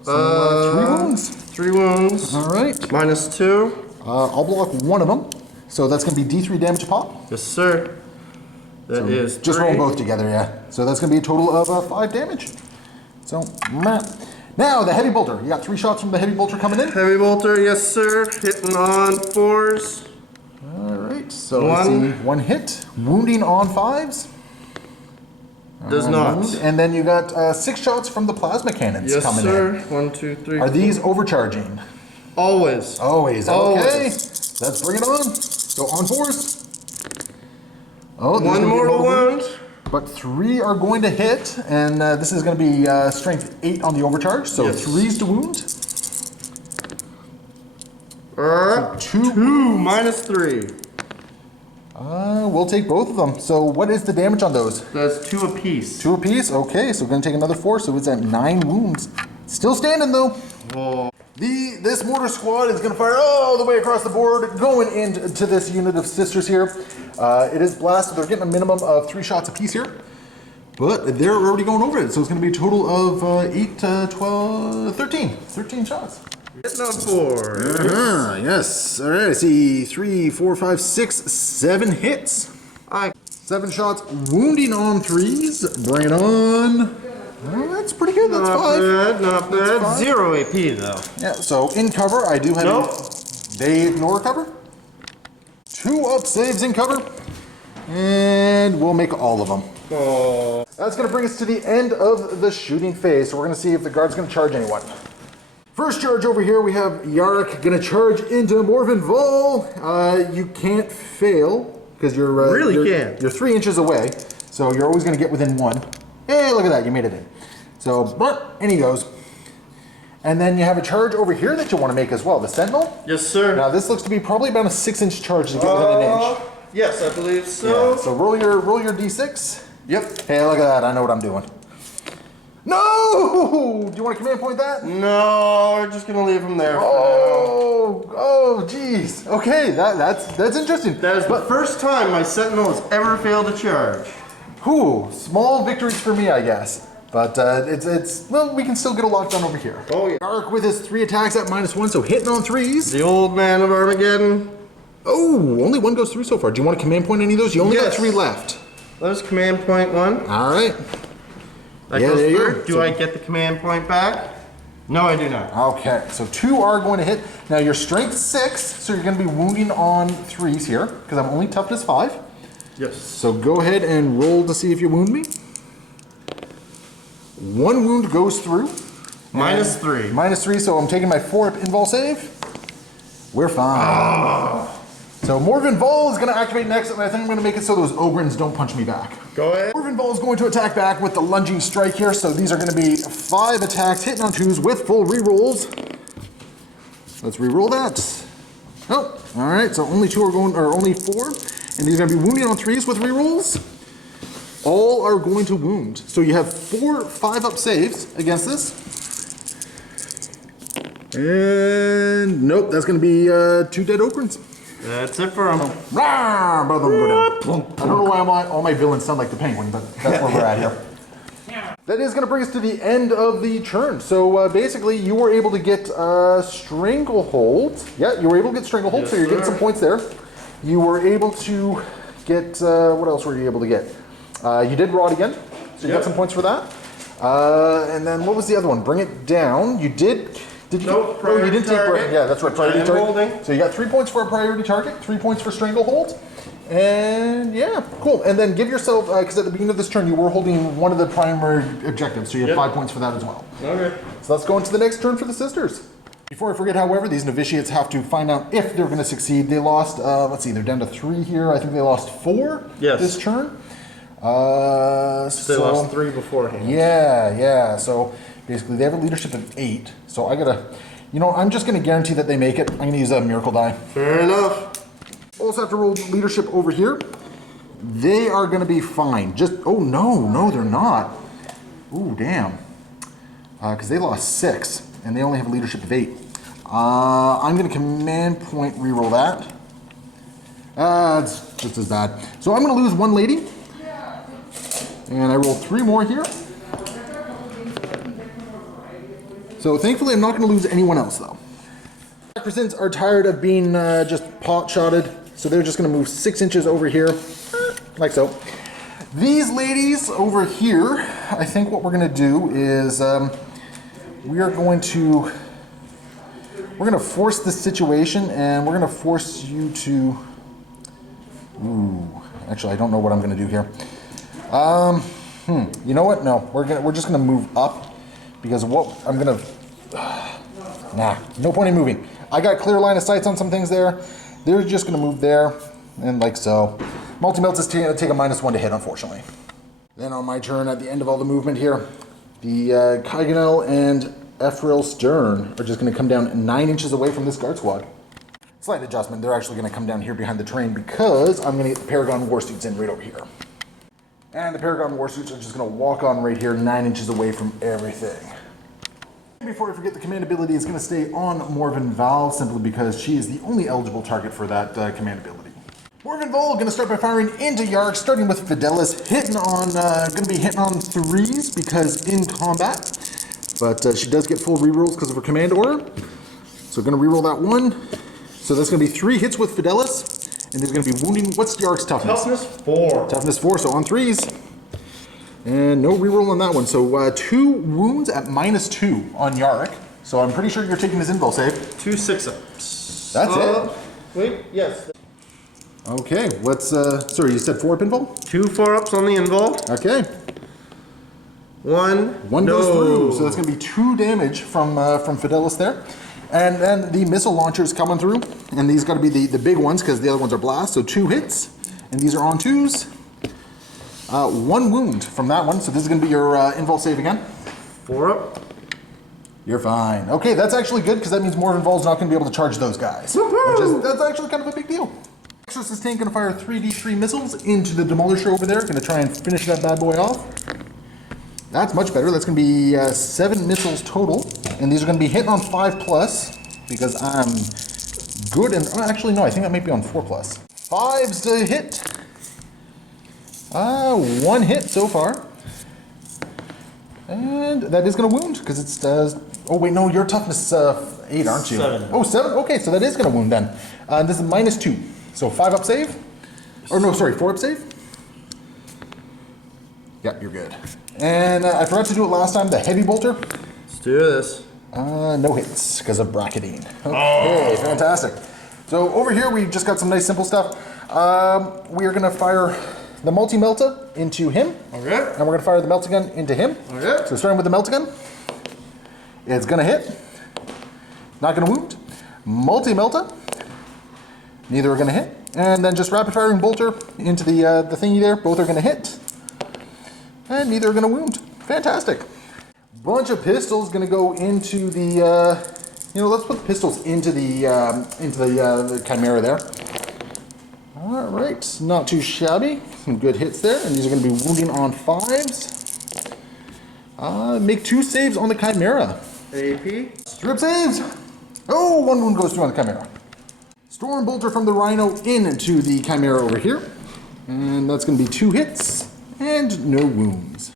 So 3 wounds. 3 wounds. All right. -2. I'll block 1 of them. So that's going to be D3 damage a pop. Yes, sir. That is Just 3. roll both together, yeah. So that's going to be a total of 5 damage. So, now the heavy bolter. You got 3 shots from the heavy bolter coming in. Heavy bolter, yes, sir. Hitting on 4s. All right. So let's 1. see. 1 hit. Wounding on 5s. Does not. And then you got 6 shots from the plasma cannons Yes, coming sir. in. 1, 2, 3. Are these overcharging? Always. Always. Okay. Always. Let's bring it on. Go on 4s. Oh, there's 1 gonna be a mortal little wound. But 3 are going to hit, and this is going to be strength 8 on the overcharge, so Yes. 3s to wound. 2 -3. We'll take both of them. So what is the damage on those? That's 2 apiece. 2 apiece? Okay, so we're going to take another 4, so it's at 9 wounds. Still standing though. Oh. This mortar squad is going to fire all the way across the board, going into this unit of sisters here. It is blasted. They're getting a minimum of 3 shots apiece here. But they're already going over it, so it's going to be a total of 8, 12, 13. 13 shots. Hitting on 4. Yes. All right, I see 3, 4, 5, 6, 7 hits. 7 shots, wounding on 3s. Bring it on. Well, that's pretty good. That's 5. Not bad. 0 AP though. Yeah, so in cover, I do have. Nope. They ignore cover. 2 up saves in cover. And we'll make all of them. Oh. That's going to bring us to the end of the shooting phase. So we're going to see if the guard's going to charge anyone. First charge over here, we have Yarrick going to charge into Morven Vol. You can't fail because you're you're 3 inches away. So you're always going to get within 1. Hey, look at that, you made it in. So, but, and he goes. And then you have a charge over here that you want to make as well, the Sentinel. Yes, sir. Now this looks to be probably about a 6-inch charge to get within an inch. Yes, I believe so. Yeah, so roll your d6. Yep. Hey, look at that, I know what I'm doing. No! Do you want to command point that? No, we're just gonna leave him there. Oh, geez. Okay, that's interesting. That is the first time my Sentinel has ever failed a charge. Whew, small victories for me, I guess. But it's well, we can still get a lot done over here. Oh yeah. Arc with his 3 attacks at -1, so hitting on 3s. The old man of Armageddon. Oh, only 1 goes through so far. Do you want to command point any of those? You only got Yes. 3 left. Let's command point 1. All right. That Yeah, goes there you through. go. Do So- I get the command point back? No, I do not. Okay, so 2 are going to hit. Now your strength 6, so you're going to be wounding on 3s here, because I'm only toughness 5. Yes. So go ahead and roll to see if you wound me. 1 wound goes through. -3. -3, so I'm taking my 4 invul save. We're fine. So Morven Vol is going to activate next, and I think I'm going to make it so those Ogrins don't punch me back. Go ahead. Morven Vol is going to attack back with the lunging strike here, so these are going to be 5 attacks, hitting on 2s with full rerolls. Let's reroll that. Oh, all right, so only 2 are going, or only 4, and these are going to be wounding on 3s with rerolls. All are going to wound. So you have 4 5-up saves against this. And nope, that's going to be 2 dead Ogrins. That's it for him. Rawr, both of them go down. I don't know why all my villains sound like the Penguin, but that's where we're at here. That is going to bring us to the end of the turn. So basically, you were able to get Stranglehold. Yeah, you were able to get Stranglehold, Yes, so you're getting sir. some points there. You were able to get, what else were you able to get? You did Rod again, so you got some points for that. And then what was the other one? Bring it down. You did... Did you? Nope, Oh, you didn't take. target. Yeah, that's right. Priority I'm target. holding. So you got 3 points for a priority target, 3 points for Stranglehold, and yeah, cool. And then give yourself, because at the beginning of this turn you were holding one of the primary objectives, so you have 5 points for that as well. Okay. So let's go into the next turn for the sisters. Before I forget, however, these novitiates have to find out if they're going to succeed. They lost. Let's see, they're down to 3 here. I think they lost 4 this turn. They lost 3 beforehand. Yeah. So basically, they have a leadership of 8. So I gotta, I'm just gonna guarantee that they make it. I'm gonna use a miracle die. Fair enough. Also have to roll leadership over here. They are gonna be fine. Oh no, they're not. Ooh, damn. Because they lost 6, and they only have a leadership of 8. I'm gonna command point reroll that. It's just as bad. So I'm gonna lose 1 lady. And I roll 3 more here. So thankfully I'm not going to lose anyone else though. Acrosins are tired of being just pot-shotted, so they're just going to move 6 inches over here, like so. These ladies over here, I think what we're going to do is we're going to force this situation, and we're going to force you to... Ooh, actually I don't know what I'm going to do here. You know what? No, we're just gonna move up because what I'm gonna. Nah, no point in moving. I got clear line of sights on some things there. They're just gonna move there, and like so. Multi-melts is gonna take a -1 to hit, unfortunately. Then on my turn, at the end of all the movement here, the Kyganel and Ephrail Stern are just gonna come down 9 inches away from this guard squad. Slight adjustment. They're actually gonna come down here behind the train because I'm gonna get the Paragon Warsuits in right over here. And the Paragon Warsuits are just going to walk on right here 9 inches away from everything. before I forget, the command ability is going to stay on Morven Val simply because she is the only eligible target for that command ability. Morven Val going to start by firing into Yark, starting with Fidelis, going to be hitting on 3s because in combat. But she does get full rerolls because of her command order. So going to reroll that 1. So that's going to be 3 hits with Fidelis, and there's going to be wounding. What's Yark's toughness? Toughness 4. Toughness 4, so on 3s. And no reroll on that one. So 2 wounds at -2 on Yark. So I'm pretty sure you're taking his invul save. 2 6-ups. That's it. Wait, yes. Okay, what's, sorry, you said 4 pinfall? 2 4-ups on the invul. Okay. 1 goes through, so that's going to be 2 damage from Fidelis there. And then the missile launchers coming through, and these got to be the big ones because the other ones are blast, so 2 hits, and these are on 2s. 1 wound from that one, so this is going to be your invul save again. 4 up. You're fine. Okay, that's actually good because that means Morven Val's not going to be able to charge those guys. That's actually kind of a big deal. Exorcist tank going to fire 3d3 missiles into the Demolisher over there, going to try and finish that bad boy off. That's much better. That's going to be 7 missiles total. And these are going to be hitting on 5+ because I'm good. And actually, no, I think that might be on 4+. 5s to hit. 1 hit so far. And that is going to wound because it's... oh, wait, no, your toughness 8, aren't you? 7. Oh, 7? Okay, so that is going to wound then. This is -2. So 5-up save. Or no, sorry, 4-up save. Yep, you're good. And I forgot to do it last time, the heavy bolter. Let's do this. No hits because of bracketing. Okay, fantastic. So over here we just got some nice simple stuff. We are going to fire the multi-melta into him. Okay. And we're going to fire the meltagun into him. Okay. So starting with the meltagun. It's going to hit. Not going to wound. Multi-melta. Neither are going to hit. And then just rapid firing bolter into the thingy there. Both are going to hit. And neither are going to wound. Fantastic. Bunch of pistols going to go into the, let's put the pistols into the Chimera there. All right, not too shabby. Some good hits there, and these are going to be wounding on 5s. Make 2 saves on the Chimera. AP. Strip saves. Oh, 1 wound goes through on the Chimera. Storm bolter from the Rhino into the Chimera over here, and that's going to be 2 hits. And no wounds.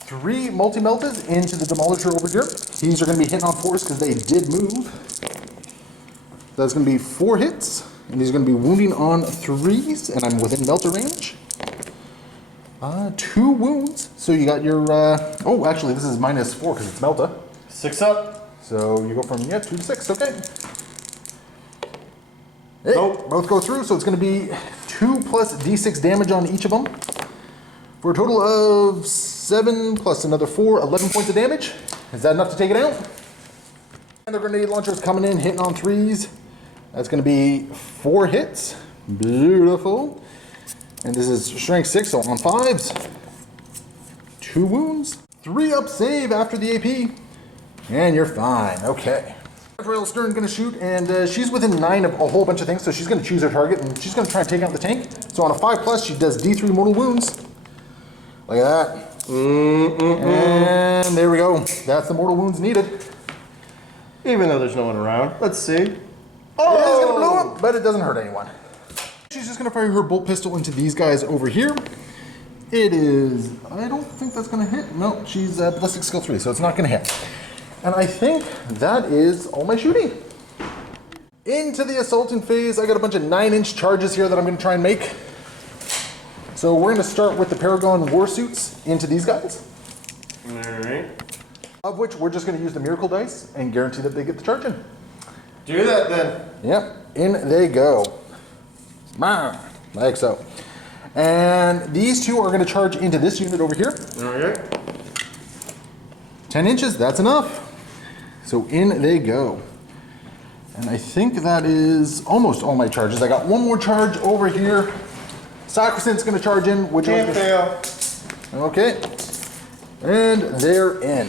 3 multi-meltas into the Demolisher over here. These are going to be hitting on 4s because they did move. That's going to be 4 hits. And these are going to be wounding on 3s. And I'm within melter range. 2 wounds. So you got your... oh, actually, this is -4 because it's melta. 6 up. So you go from, 2 to 6. Okay. Hey, Nope. Both go through. So it's going to be 2 plus d6 damage on each of them. For a total of 7 plus another 4, 11 points of damage. Is that enough to take it out? And the grenade launcher's coming in, hitting on 3s. That's going to be 4 hits. Beautiful. And this is strength 6, so on 5s. 2 wounds. 3-up save after the AP. And you're fine. Okay. Rail Stern going to shoot, and she's within 9 of a whole bunch of things, so she's going to choose her target, and she's going to try and take out the tank. So on a 5+, she does D3 mortal wounds. Look at that. And there we go. That's the mortal wounds needed. Even though there's no one around. Let's see. Oh! It is going to blow up, but it doesn't hurt anyone. She's just going to fire her bolt pistol into these guys over here. It is... I don't think that's going to hit. No, she's ballistic skill 3, so it's not going to hit. And I think that is all my shooting. Into the assaulting phase, I got a bunch of 9-inch charges here that I'm going to try and make. So we're going to start with the Paragon Warsuits into these guys. Alright. Of which we're just going to use the Miracle Dice and guarantee that they get the charge in. Do that then. Yep, in they go. Like so. And these 2 are going to charge into this unit over here. Alright. 10 inches, that's enough. So in they go. And I think that is almost all my charges. I got 1 more charge over here. Sacrosanct's going to charge in. Which Can't fail. Okay. And they're in.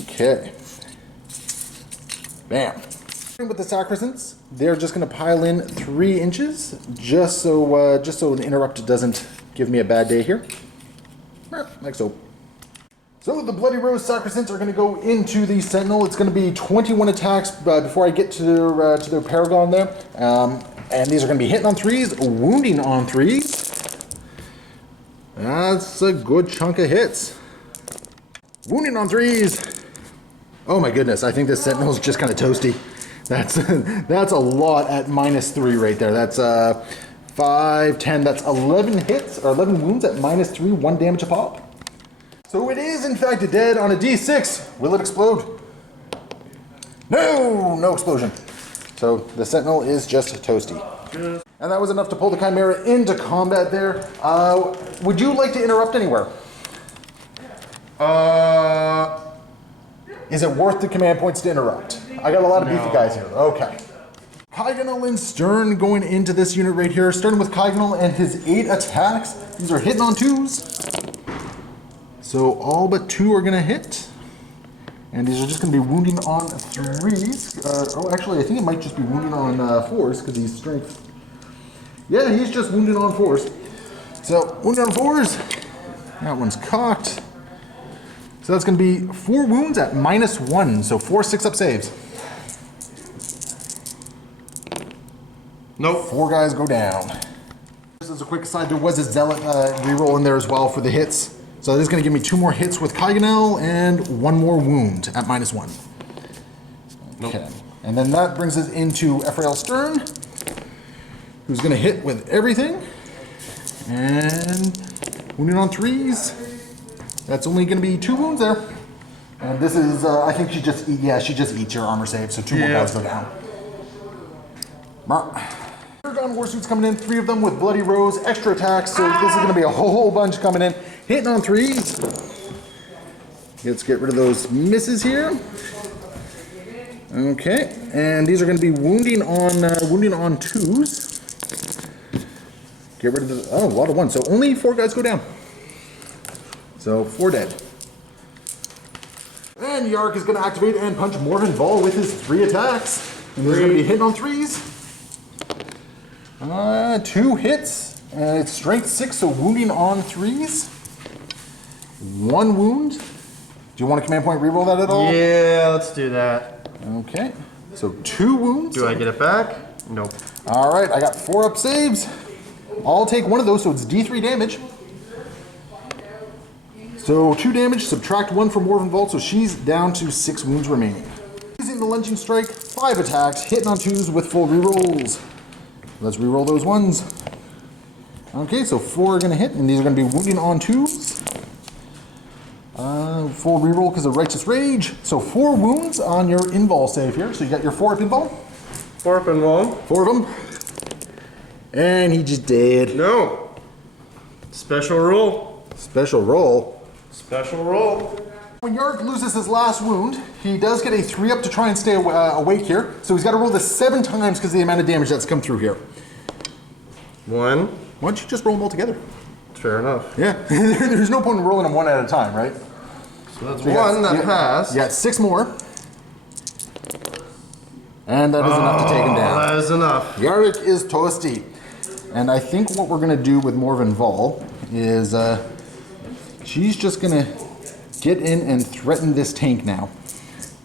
Okay. Bam. With the Sacrosants, they're just going to pile in 3 inches, just so an interrupt doesn't give me a bad day here. Like so. So the Bloody Rose Sacrosancts are going to go into the Sentinel. It's going to be 21 attacks before I get to their Paragon there. And these are going to be hitting on 3s, wounding on 3s. That's a good chunk of hits. Wounding on 3s. Oh my goodness, I think this Sentinel is just kind of toasty. That's a lot at -3 right there. That's 5, 10, that's 11 hits, or 11 wounds at -3, 1 damage a pop. So it is in fact a dead on a D6. Will it explode? No, no explosion. So the Sentinel is just toasty. Good. And that was enough to pull the Chimera into combat there. Would you like to interrupt anywhere? Is it worth the command points to interrupt? I got a lot of beefy guys here. Okay. Kygonel and Stern going into this unit right here. Starting with Kygonel and his 8 attacks. These are hitting on 2s. So all but 2 are going to hit. And these are just going to be wounding on 3s. Oh, actually, I think it might just be wounding on 4s because he's strength. Yeah, he's just wounding on 4s. So, wounding on 4s. That one's cocked. So that's going to be 4 wounds at -1. So 4 6-up saves. Nope. 4 guys go down. Just as a quick aside, there was a Zealot reroll in there as well for the hits. So this is going to give me 2 more hits with Kygonel and 1 more wound at -1. Nope. Okay. And then that brings us into Ephrael Stern, who's going to hit with everything. And wounding on 3s. That's only going to be 2 wounds there. And this is, I think she just eats your armor save, so 2 more guys go down. Paragon Warsuits coming in, 3 of them with Bloody Rose, extra attacks, so this is going to be a whole bunch coming in. Hitting on 3s. Let's get rid of those misses here. Okay, and these are going to be wounding on 2s. Get rid of the, oh, a lot of 1, so only 4 guys go down. So 4 dead. And Yark is going to activate and punch Morven Vol with his 3 attacks. And these are going to be hitting on 3s. 2 hits. It's strength 6, so wounding on 3s. 1 wound. Do you want a command point reroll that at all? Yeah, let's do that. Okay. So 2 wounds. Do I get it back? Nope. All right, I got 4-up saves. I'll take 1 of those, so it's D3 damage. So 2 damage, subtract 1 from Morven Vault, so she's down to 6 wounds remaining. Using the Lunging Strike, 5 attacks, hitting on 2s with full rerolls. Let's reroll those ones. Okay, so 4 are going to hit, and these are going to be wounding on 2s. Full reroll because of Righteous Rage. So 4 wounds on your invul save here. So you got your 4-up invul. 4-up invul. 4 of them. And he just did. No. Special rule. Special roll. Special roll. When Yark loses his last wound, he does get a 3-up to try and stay awake here. So he's got to roll this 7 times because of the amount of damage that's come through here. 1. Why don't you just roll them all together? Fair enough. Yeah, there's no point in rolling them 1 at a time, right? So that's 1 that passed. You got 6 more. And that is enough to take him down. That is enough. Yarrick is toasty. And I think what we're going to do with Morven Vol is she's just going to get in and threaten this tank now.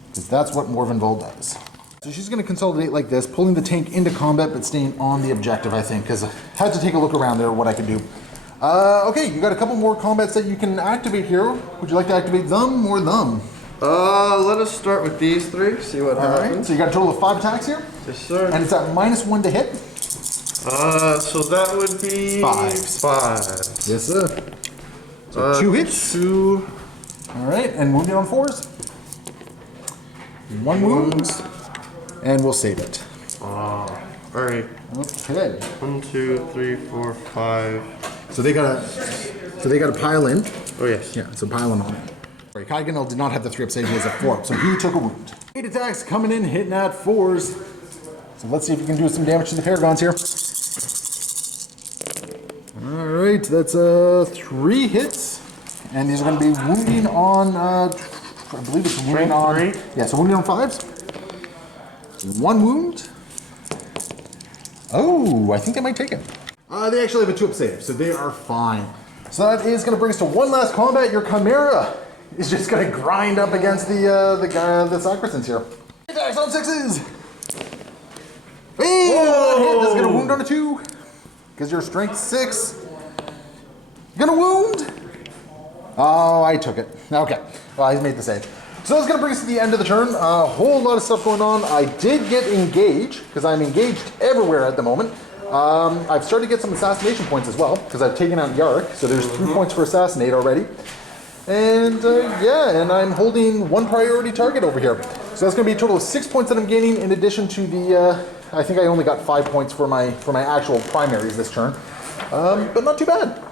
Because that's what Morven Vol does. So she's going to consolidate like this, pulling the tank into combat but staying on the objective, I think. Because I had to take a look around there what I could do. Okay, you got a couple more combats that you can activate here. Would you like to activate them or them? Let us start with these 3, see what happens. Right, so you got a total of 5 attacks here? Yes, sir. And it's at -1 to hit? So that would be 5. Yes, sir. So 2 hits. 2. All right, and wounded on 4s. 1 wound. And we'll save it. All right. Okay. 1, 2, 3, 4, 5. So they gotta pile in. Oh yes. Yeah, so pile them on. Sorry, Kygonel did not have the 3-up save, he has a 4-up, so he took a wound. 8 attacks coming in, hitting at 4s. So let's see if we can do some damage to the Paragons here. Alright, that's 3 hits. And these are gonna be wounding on I believe it's wounding on 3. Yeah, so wounding on 5s. 1 wound. Oh, I think they might take it. They actually have a 2-up save, so they are fine. So that is going to bring us to one last combat. Your Chimera is just going to grind up against the guy, the Sacristans here. Attacks on 6s! Hey, that's going to wound on a 2. Because you're strength 6. You're going to wound? Oh, I took it. Okay. Well, he's made the save. So that's going to bring us to the end of the turn. A whole lot of stuff going on. I did get engaged, because I'm engaged everywhere at the moment. I've started to get some assassination points as well, because I've taken out Yarrick, so there's 3 points for assassinate already. And yeah, and I'm holding 1 priority target over here. So that's going to be a total of 6 points that I'm gaining, in addition to the, I think I only got 5 points for my actual primaries this turn. But not too bad.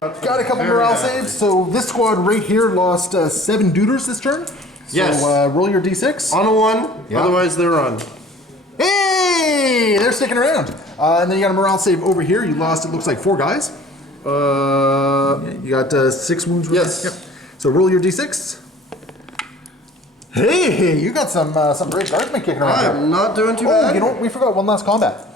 Got a couple morale saves. So this squad right here lost 7 Duders this turn. So Yes. Roll your d6. On a 1, Yeah. otherwise they're on. Hey, they're sticking around. And then you got a morale save over here. You lost, it looks like 4 guys. You got 6 wounds. Yes. Yep. So roll your d6. Hey, you got some great guardsmen kicking around here. I'm not doing too Oh, bad. you know what? We forgot one last combat.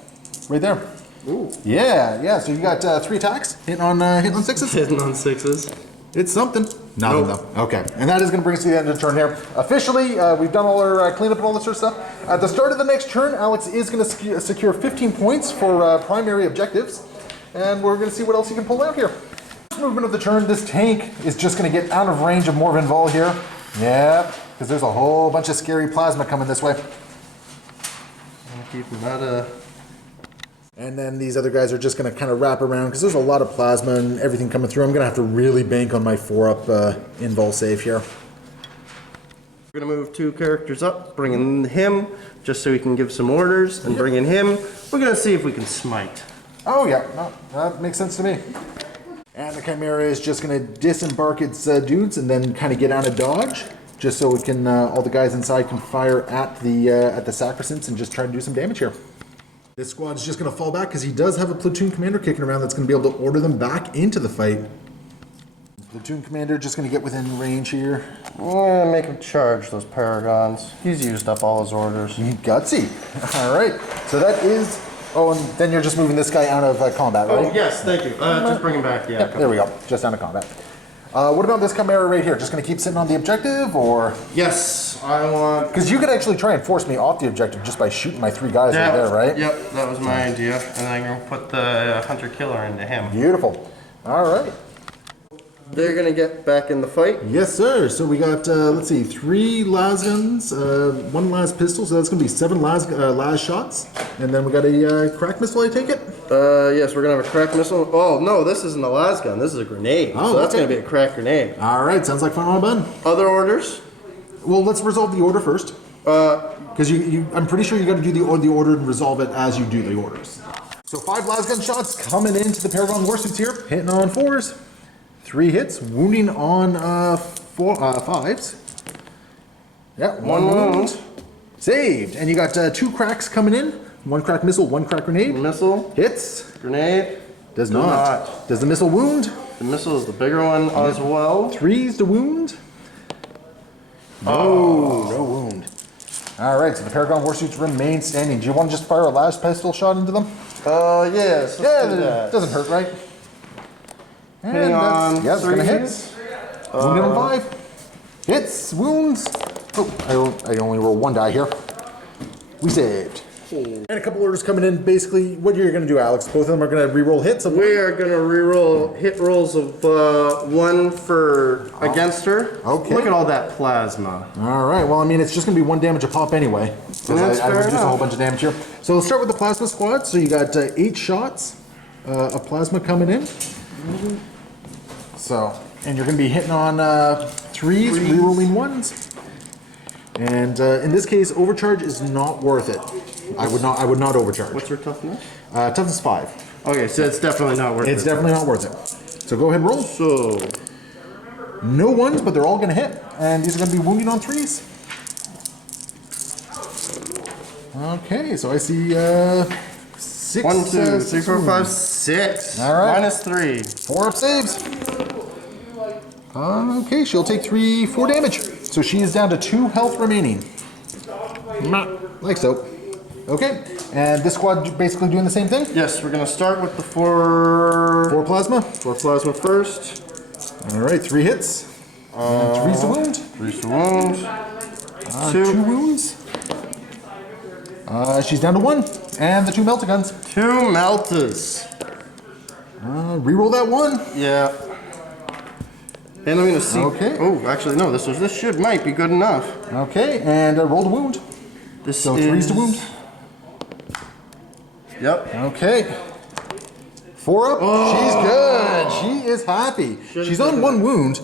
Right there. Ooh. Yeah. So you got 3 attacks, hitting on 6s. Hitting on 6s. It's something. Nothing though. Okay. And that is going to bring us to the end of the turn here. Officially, we've done all our cleanup and all this sort of stuff. At the start of the next turn, Alex is going to secure 15 points for primary objectives. And we're going to see what else he can pull out here. First movement of the turn, this tank is just going to get out of range of Morven Vol here. Yeah, because there's a whole bunch of scary plasma coming this way. Keep them out of... And then these other guys are just going to kind of wrap around because there's a lot of plasma and everything coming through. I'm going to have to really bank on my 4-up invul save here. We're going to move 2 characters up, bring in him, just so we can give some orders, and bring in him. We're going to see if we can smite. Oh yeah, no, that makes sense to me. And the Chimera is just going to disembark its dudes and then kind of get out of dodge, just so it can all the guys inside can fire at the Sacristans and just try to do some damage here. This squad is just going to fall back because he does have a platoon commander kicking around that's going to be able to order them back into the fight. Platoon commander just going to get within range here. Make him charge those paragons. He's used up all his orders. Gutsy. All right, so that is. Oh, and then you're just moving this guy out of combat, right? Oh, yes, thank you. Just bring him back, yeah. There we go, just out of combat. What about this Chimera right here? Just going to keep sitting on the objective, or? Yes, I want... Because you could actually try and force me off the objective just by shooting my 3 guys right there, right? Yep, that was my idea. And then I'm going to put the Hunter-Killer into him. Beautiful. All right. They're going to get back in the fight. Yes, sir. So we got, let's see, 3 las guns, 1 las pistol, so that's going to be 7 las shots. And then we got a crack missile, I take it? Yes, we're going to have a crack missile. Oh, no, this isn't a las gun. This is a grenade. Oh, so that's okay. going to be a crack grenade. All right, sounds like fun on a bun. Other orders? Well, let's resolve the order first. Because I'm pretty sure you got to do the order and resolve it as you do the orders. So 5 las gun shots coming into the Paragon Warsuits here, hitting on 4s. 3 hits, wounding on 5s. Yeah, 1 wound. Saved. And you got 2 cracks coming in. 1 crack missile, 1 crack grenade. Missile. Hits. Grenade. Does not. Does the missile wound? The missile is the bigger one as well. 3s to wound. No wound. All right, so the Paragon Warsuits remain standing. Do you want to just fire a last pistol shot into them? Yes. It doesn't hurt, right? Hitting on yeah, it's gonna hit. 3s. Wounded on 5. Hits, wounds. Oh, I only roll 1 die here. We saved. And a couple orders coming in. Basically, what you're going to do, Alex? Both of them are going to re-roll hits. We are going to re-roll hit rolls of 1 for against her. Okay. Look at all that plasma. All right. Well, I mean, it's just going to be 1 damage a pop anyway. That's I fair reduced a enough. whole bunch of damage here. So let's start with the plasma squad. So you got 8 shots of plasma coming in. So, and you're going to be hitting on 3s, re-rolling 1s. And in this case, overcharge is not worth it. I would not overcharge. What's her toughness? Toughness 5. Okay, so it's definitely not worth it. It's definitely not worth it. So go ahead and roll. So, No 1s, but they're all going to hit. And these are going to be wounding on 3s. Okay, so I see 6. 1, 2, 3, 6 4, 5, wounds. 6. All right. -3. 4 up saves. Okay, she'll take 4 damage. So she is down to 2 health remaining. Like so. Okay, and this squad basically doing the same thing? Yes, we're going to start with the 4 4 plasma. plasma first. All right, 3 hits. Three's the wound. Three's the wound. Two wounds. She's down to 1. And the 2 melta guns. 2 meltas. Reroll that 1. Yeah. And I'm gonna see. Okay. Oh, actually no. This might be good enough. Okay, and roll the wound. So 3's the wound. Yep. Okay. 4 up. Oh. She's good. She is happy. She's on 1 wound,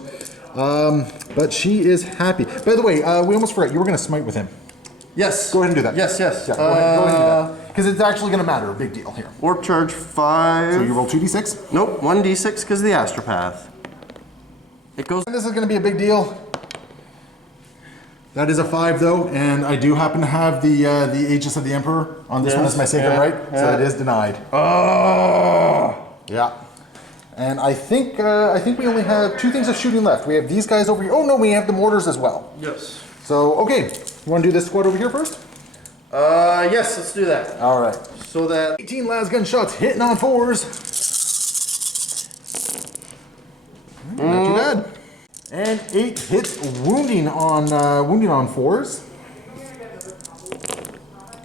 but she is happy. By the way, we almost forgot. You were going to smite with him. Yes. Go ahead and do that. Yes. Yeah, go ahead and do that. Because it's actually going to matter. A big deal here. Orc charge 5. So you roll 2d6? Nope, 1d6 because of the astropath. It goes. This is going to be a big deal. That is a 5 though, and I do happen to have the Aegis of the Emperor on this one as my sacred right, so it is denied. Oh. Yeah. And I think we only have 2 things of shooting left. We have these guys over here. Oh no, we have the mortars as well. Yes. So okay, you want to do this squad over here first? Yes, let's do that. All right. So that 18 las gun shots hitting on 4s. Not too bad. And 8 hits wounding on 4s.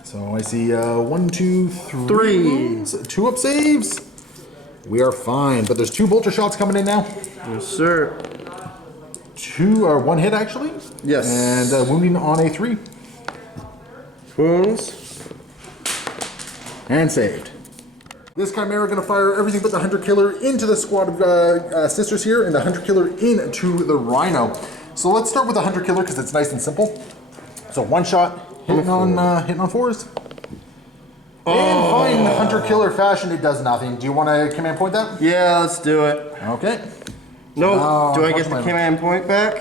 So I see 1, 2, 3 wounds, 2 up saves. We are fine, but there's 2 bolter shots coming in now. Yes, sir. 2 or 1 hit actually. Yes. And wounding on a 3. Wounds. And saved. This Chimera going to fire everything but the Hunter Killer into the squad of sisters here, and the Hunter Killer into the Rhino. So let's start with the Hunter Killer because it's nice and simple. So 1 shot, hitting on 4s. In fine Hunter Killer fashion, it does nothing. Do you want to command point that? Yeah, let's do it. Okay. No, do I get the command point back?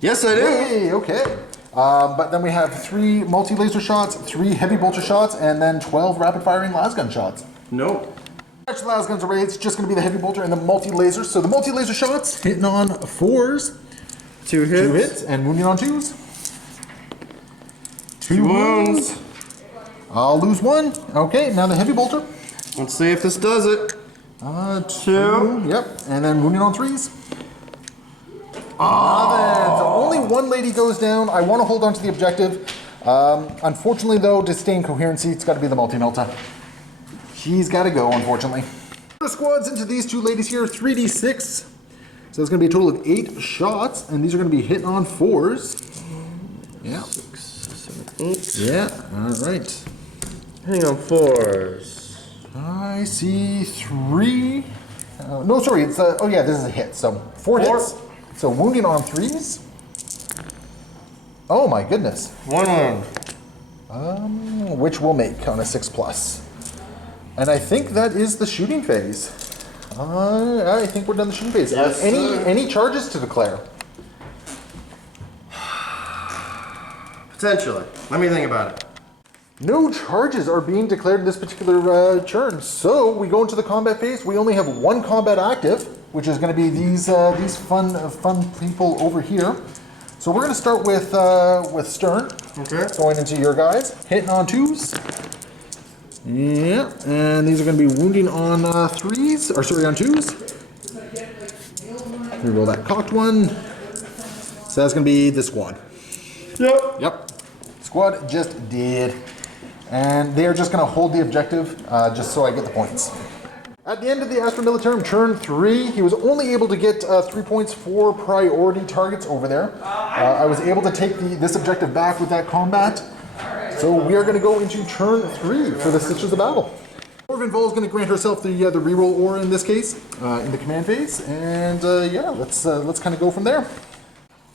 Yes, I do. Hey, okay. But then we have 3 multi-laser shots, 3 heavy bolter shots, and then 12 rapid-firing lasgun shots. Nope. Actually, lasguns array, it's just going to be the heavy bolter and the multi-laser. So the multi-laser shots hitting on 4s. 2 hits. 2 hits and wounding on 2s. 2 wounds. I'll lose 1. Okay, now the heavy bolter. Let's see if this does it. 2. Yep, and then wounding on 3s. So only 1 lady goes down. I want to hold on to the objective. Unfortunately, though, to stay in coherency, it's got to be the multi-melta. She's got to go, unfortunately. The squads into these 2 ladies here, 3d6. So it's going to be a total of 8 shots, and these are going to be hitting on 4s. Yeah. 6, 7, 8. Yeah, all right. Hitting on 4s. I see 3. No, sorry, it's oh yeah, this is a hit. So 4 hits. So wounding on 3s. Oh my goodness. 1 wound. Which we'll make on a 6+. And I think that is the shooting phase. I think we're done the shooting phase. Yes, any charges to declare? Potentially. Let me think about it. No charges are being declared in this particular turn. So we go into the combat phase. We only have 1 combat active, which is going to be these fun people over here. So we're going to start with Stern. Okay. Going into your guys, hitting on 2s. Yeah, and these are going to be wounding on 3s, or sorry, on 2s. We roll that cocked one. So that's going to be the squad. Yep. Squad just did. And they are just going to hold the objective just so I get the points. At the end of the Astra Militarum, turn 3, he was only able to get 3 points for priority targets over there. I was able to take this objective back with that combat. So we are going to go into turn 3 for the Sisters of Battle. Morven Vol is going to grant herself the reroll aura in this case, in the command phase. And yeah, let's kind of go from there.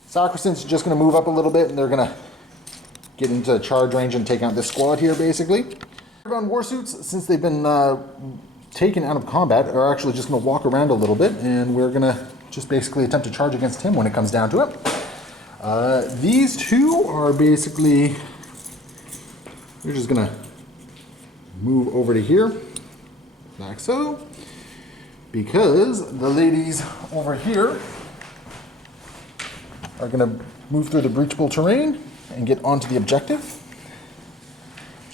Sacrosan's just going to move up a little bit, and they're going to get into charge range and take out this squad here, basically. On warsuits, since they've been taken out of combat, are actually just going to walk around a little bit, and we're going to just basically attempt to charge against him when it comes down to it. These 2 are basically, we're just going to move over to here, like so, because the ladies over here are going to move through the breachable terrain and get onto the objective.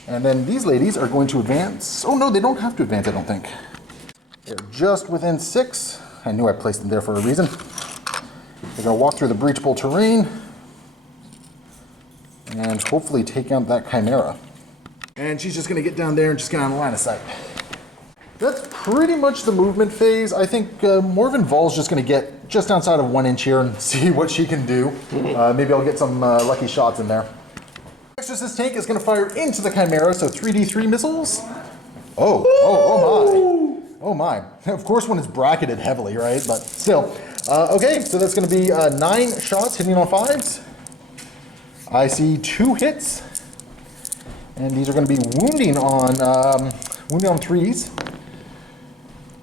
And then these ladies are going to advance. Oh no, they don't have to advance, I don't think. They're just within 6. I knew I placed them there for a reason. They're going to walk through the breachable terrain and hopefully take out that Chimera. And she's just going to get down there and just get on the line of sight. That's pretty much the movement phase. I think Morven Vol's just going to get just outside of 1 inch here and see what she can do. Maybe I'll get some lucky shots in there. Exorcist tank is going to fire into the Chimera, so 3d3 missiles. Oh my. Of course when it's bracketed heavily, right? But still. Okay, so that's going to be 9 shots hitting on 5s. I see 2 hits. And these are going to be wounding on 3s.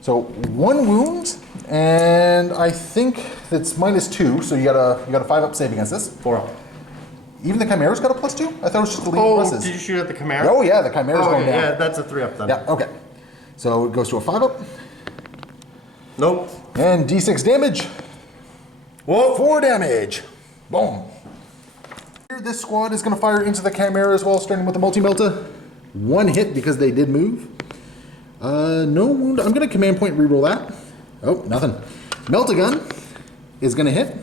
So 1 wound, and I think that's -2, so you got a 5-up save against this. 4-up. Even the Chimera's got a +2? I thought it was just the leading pluses. Did you shoot at the Chimera? Oh yeah, the Chimera's going down. Yeah, that's a 3-up then. Yeah, okay. So it goes to a 5-up. Nope. And D6 damage. Whoa. 4 damage. Boom. Here, this squad is going to fire into the Chimera as well, starting with the multi-melta. 1 hit because they did move. No wound. I'm going to command point reroll that. Oh, nothing. Melt-A-Gun is going to hit.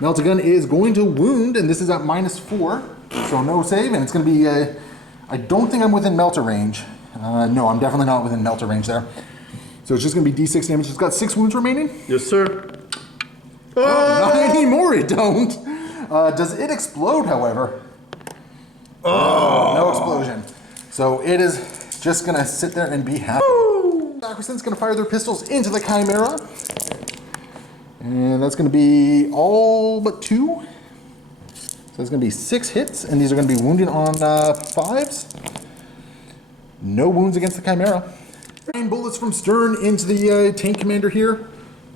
Melt-A-Gun is going to wound, and this is at -4, so no save, and it's going to be, I don't think I'm within Melta range. No, I'm definitely not within Melta range there. So it's just going to be D6 damage. It's got 6 wounds remaining. Yes, sir. Oh, not anymore, it don't. Does it explode, however? Oh. No explosion. So it is just going to sit there and be happy. Sacrosanct's going to fire their pistols into the Chimera. And that's going to be all but 2. So it's going to be 6 hits, and these are going to be wounding on 5s. No wounds against the Chimera. 9 bullets from Stern into the tank commander here.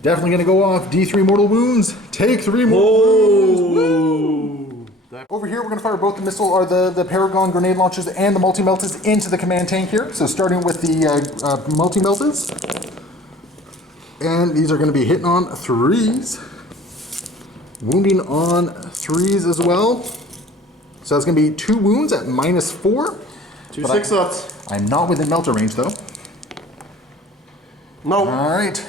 Definitely going to go off. D3 mortal wounds. Take 3 mortal wounds. Woo! Over here, we're going to fire both the Paragon grenade launchers and the multi-meltas into the command tank here. So starting with the multi-meltas. And these are going to be hitting on 3s. Wounding on 3s as well. So that's going to be 2 wounds at -4. 2 6-ups. I'm not within Melta range though. Nope. Alright.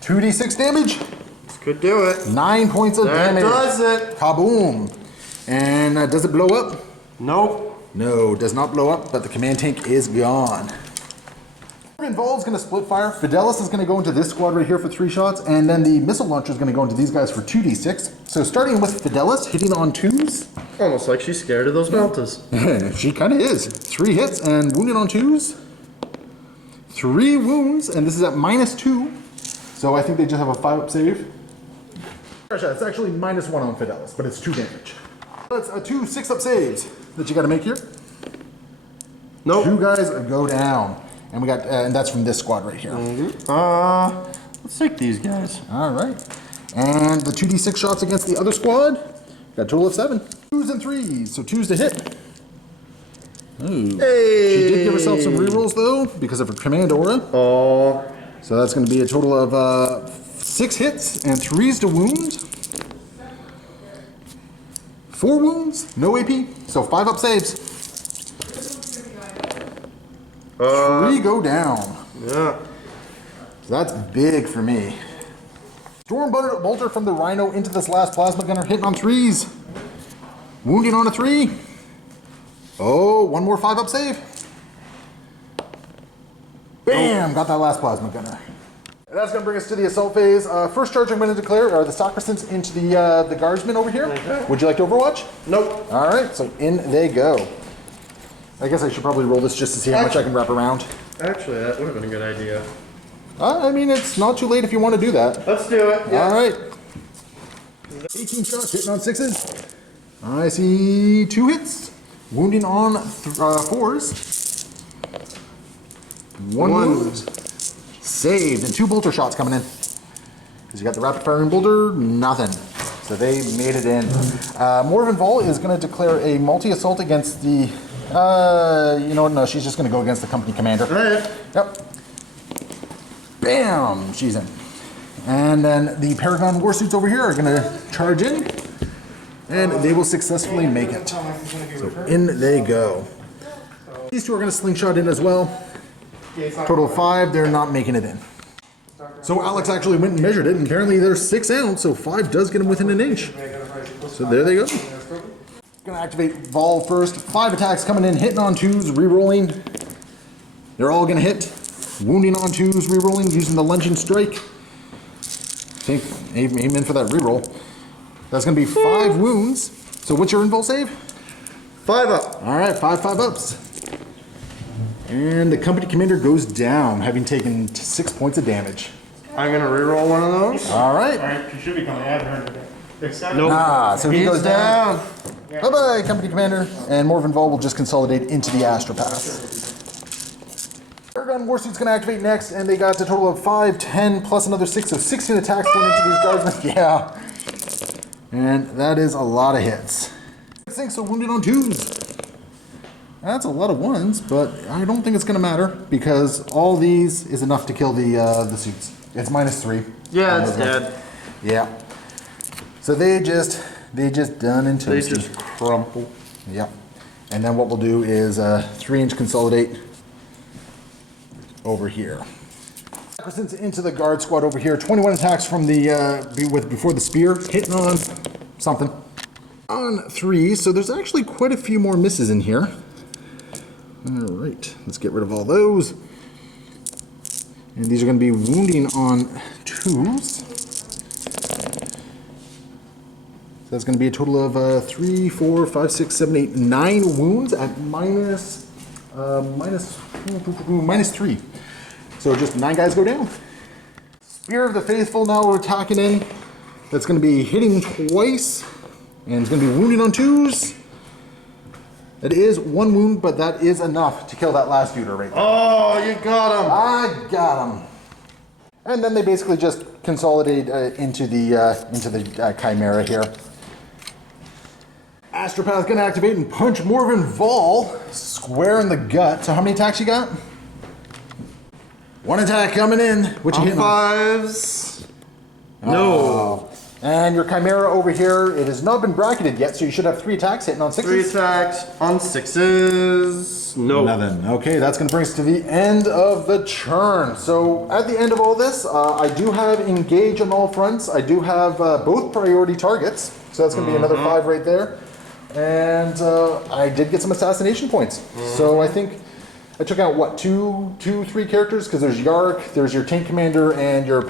2d6 damage. This could do it. 9 points of damage. That does it. Kaboom. And does it blow up? Nope. No, does not blow up, but the command tank is gone. Vol's going to split fire. Fidelis is going to go into this squad right here for 3 shots, and then the missile launcher is going to go into these guys for 2d6. So starting with Fidelis, hitting on 2s. Almost like she's scared of those Meltas. She kind of is. 3 hits and wounded on 2s. 3 wounds, and this is at -2. So I think they just have a 5-up save. It's actually -1 on Fidelis, but it's 2 damage. That's 2 6-up saves that you got to make here. Nope. 2 guys go down. And we got, and that's from this squad right here. Let's take these guys. All right. And the 2d6 shots against the other squad. Got a total of 7. 2s and 3s, so 2s to hit. Ooh. Hey. She did give herself some rerolls though, because of her command aura. Oh. So that's going to be a total of 6 hits and 3s to wound. 4 wounds, no AP, so 5-up saves. 3 go down. Yeah. So that's big for me. Storm Bolter from the Rhino into this last Plasma Gunner, hitting on 3s. Wounding on a 3. Oh, 1 more 5-up save. Bam! Got that last Plasma Gunner. And that's going to bring us to the assault phase. First charge I'm going to declare are the Sacrosancts into the Guardsmen over here. Okay. Would you like to Overwatch? Nope. All right, so in they go. I guess I should probably roll this just to see how much I can wrap around. Actually, that would have been a good idea. I mean, it's not too late if you want to do that. Let's do it. Yeah. All right. 18 shots, hitting on 6s. I see 2 hits. Wounding on 4s. 1 wound. Saved. And 2 bolter shots coming in. Because you got the rapid firing bolter, nothing. So they made it in. Morven Vol is going to declare a multi-assault against the... you know what? No, she's just going to go against the company commander. Right. Yep. Bam! She's in. And then the Paragon Warsuits over here are going to charge in. And they will successfully make it. So in they go. These 2 are going to slingshot in as well. Total of 5. They're not making it in. So Alex actually went and measured it, and apparently they're 6 ounce, so 5 does get him within an inch. So there they go. Gonna activate Vol first. 5 attacks coming in, hitting on 2s, re-rolling. They're all gonna hit. Wounding on 2s, re-rolling, using the lunging strike. Aim in for that re-roll. That's gonna be 5 wounds. So what's your invul save? 5 up. All right, 5 ups. And the company commander goes down, having taken 6 points of damage. I'm gonna reroll one of those. All right. Alright, you should be coming after her. Nope. Ah, so he He's goes down. down. Bye-bye, company commander. And Morven Vol will just consolidate into the Astra Pass. Aragon Warsuit's gonna activate next, and they got a total of 5, 10, plus another 6, so 16 attacks going into these guardsmen. Yeah. And that is a lot of hits. 6, so wounded on 2s. That's a lot of 1s, but I don't think it's gonna matter because all these is enough to kill the suits. It's -3. Yeah, it's dead. Yeah. So they just done and They toasted. just crumple. Yep. And then what we'll do is 3-inch consolidate over here. Since into the guard squad over here. 21 attacks from the before the spear, hitting on something. On 3, so there's actually quite a few more misses in here. All right, let's get rid of all those. And these are going to be wounding on 2s. So that's going to be a total of 3, 4, 5, 6, 7, 8, 9 wounds at -3. So just 9 guys go down. Spear of the Faithful now attacking in. That's going to be hitting twice. And it's going to be wounding on 2s. It is 1 wound, but that is enough to kill that last duder right there. Oh, you got him. I got him. And then they basically just consolidate into the Chimera here. Astropath's gonna activate and punch Morven Vol square in the gut. So how many attacks you got? 1 attack coming in. What you hitting on? 5s. Oh. No. And your Chimera over here, it has not been bracketed yet, so you should have 3 attacks hitting on 6s. 3 attacks on 6s. No. Nothing. Okay, that's going to bring us to the end of the churn. So at the end of all this, I do have engage on all fronts. I do have both priority targets. So that's going to be another 5 right there. And I did get some assassination points. So I think I took out, what, 2, 3 characters? Because there's Yark, there's your tank commander, and your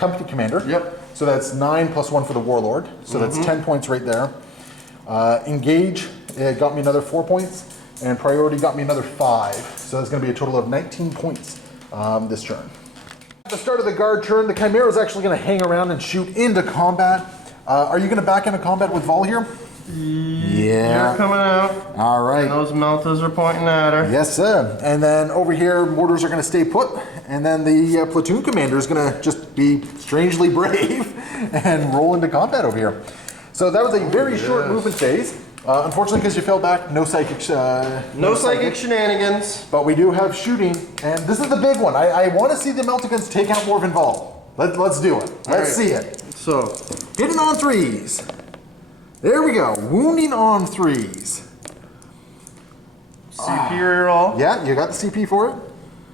company commander. Yep. So that's 9 plus 1 for the warlord. So that's 10 points right there. Engage, it got me another 4 points. And priority got me another 5. So that's going to be a total of 19 points this turn. At the start of the guard turn, the Chimera is actually going to hang around and shoot into combat. Are you going to back into combat with Vol here? Yeah. You're coming out. All right. And those meltas are pointing at her. Yes, sir. And then over here, mortars are going to stay put. And then the platoon commander is going to just be strangely brave and roll into combat over here. So that was a very short movement phase. Unfortunately, because you fell back, no psychic. No psychic shenanigans. But we do have shooting, and this is the big one. I want to see the Melticans take out Morven Vol. Let's do it. Let's see it. So, Hitting on 3s. There we go. Wounding on 3s. CP reroll. Yeah, you got the CP for it?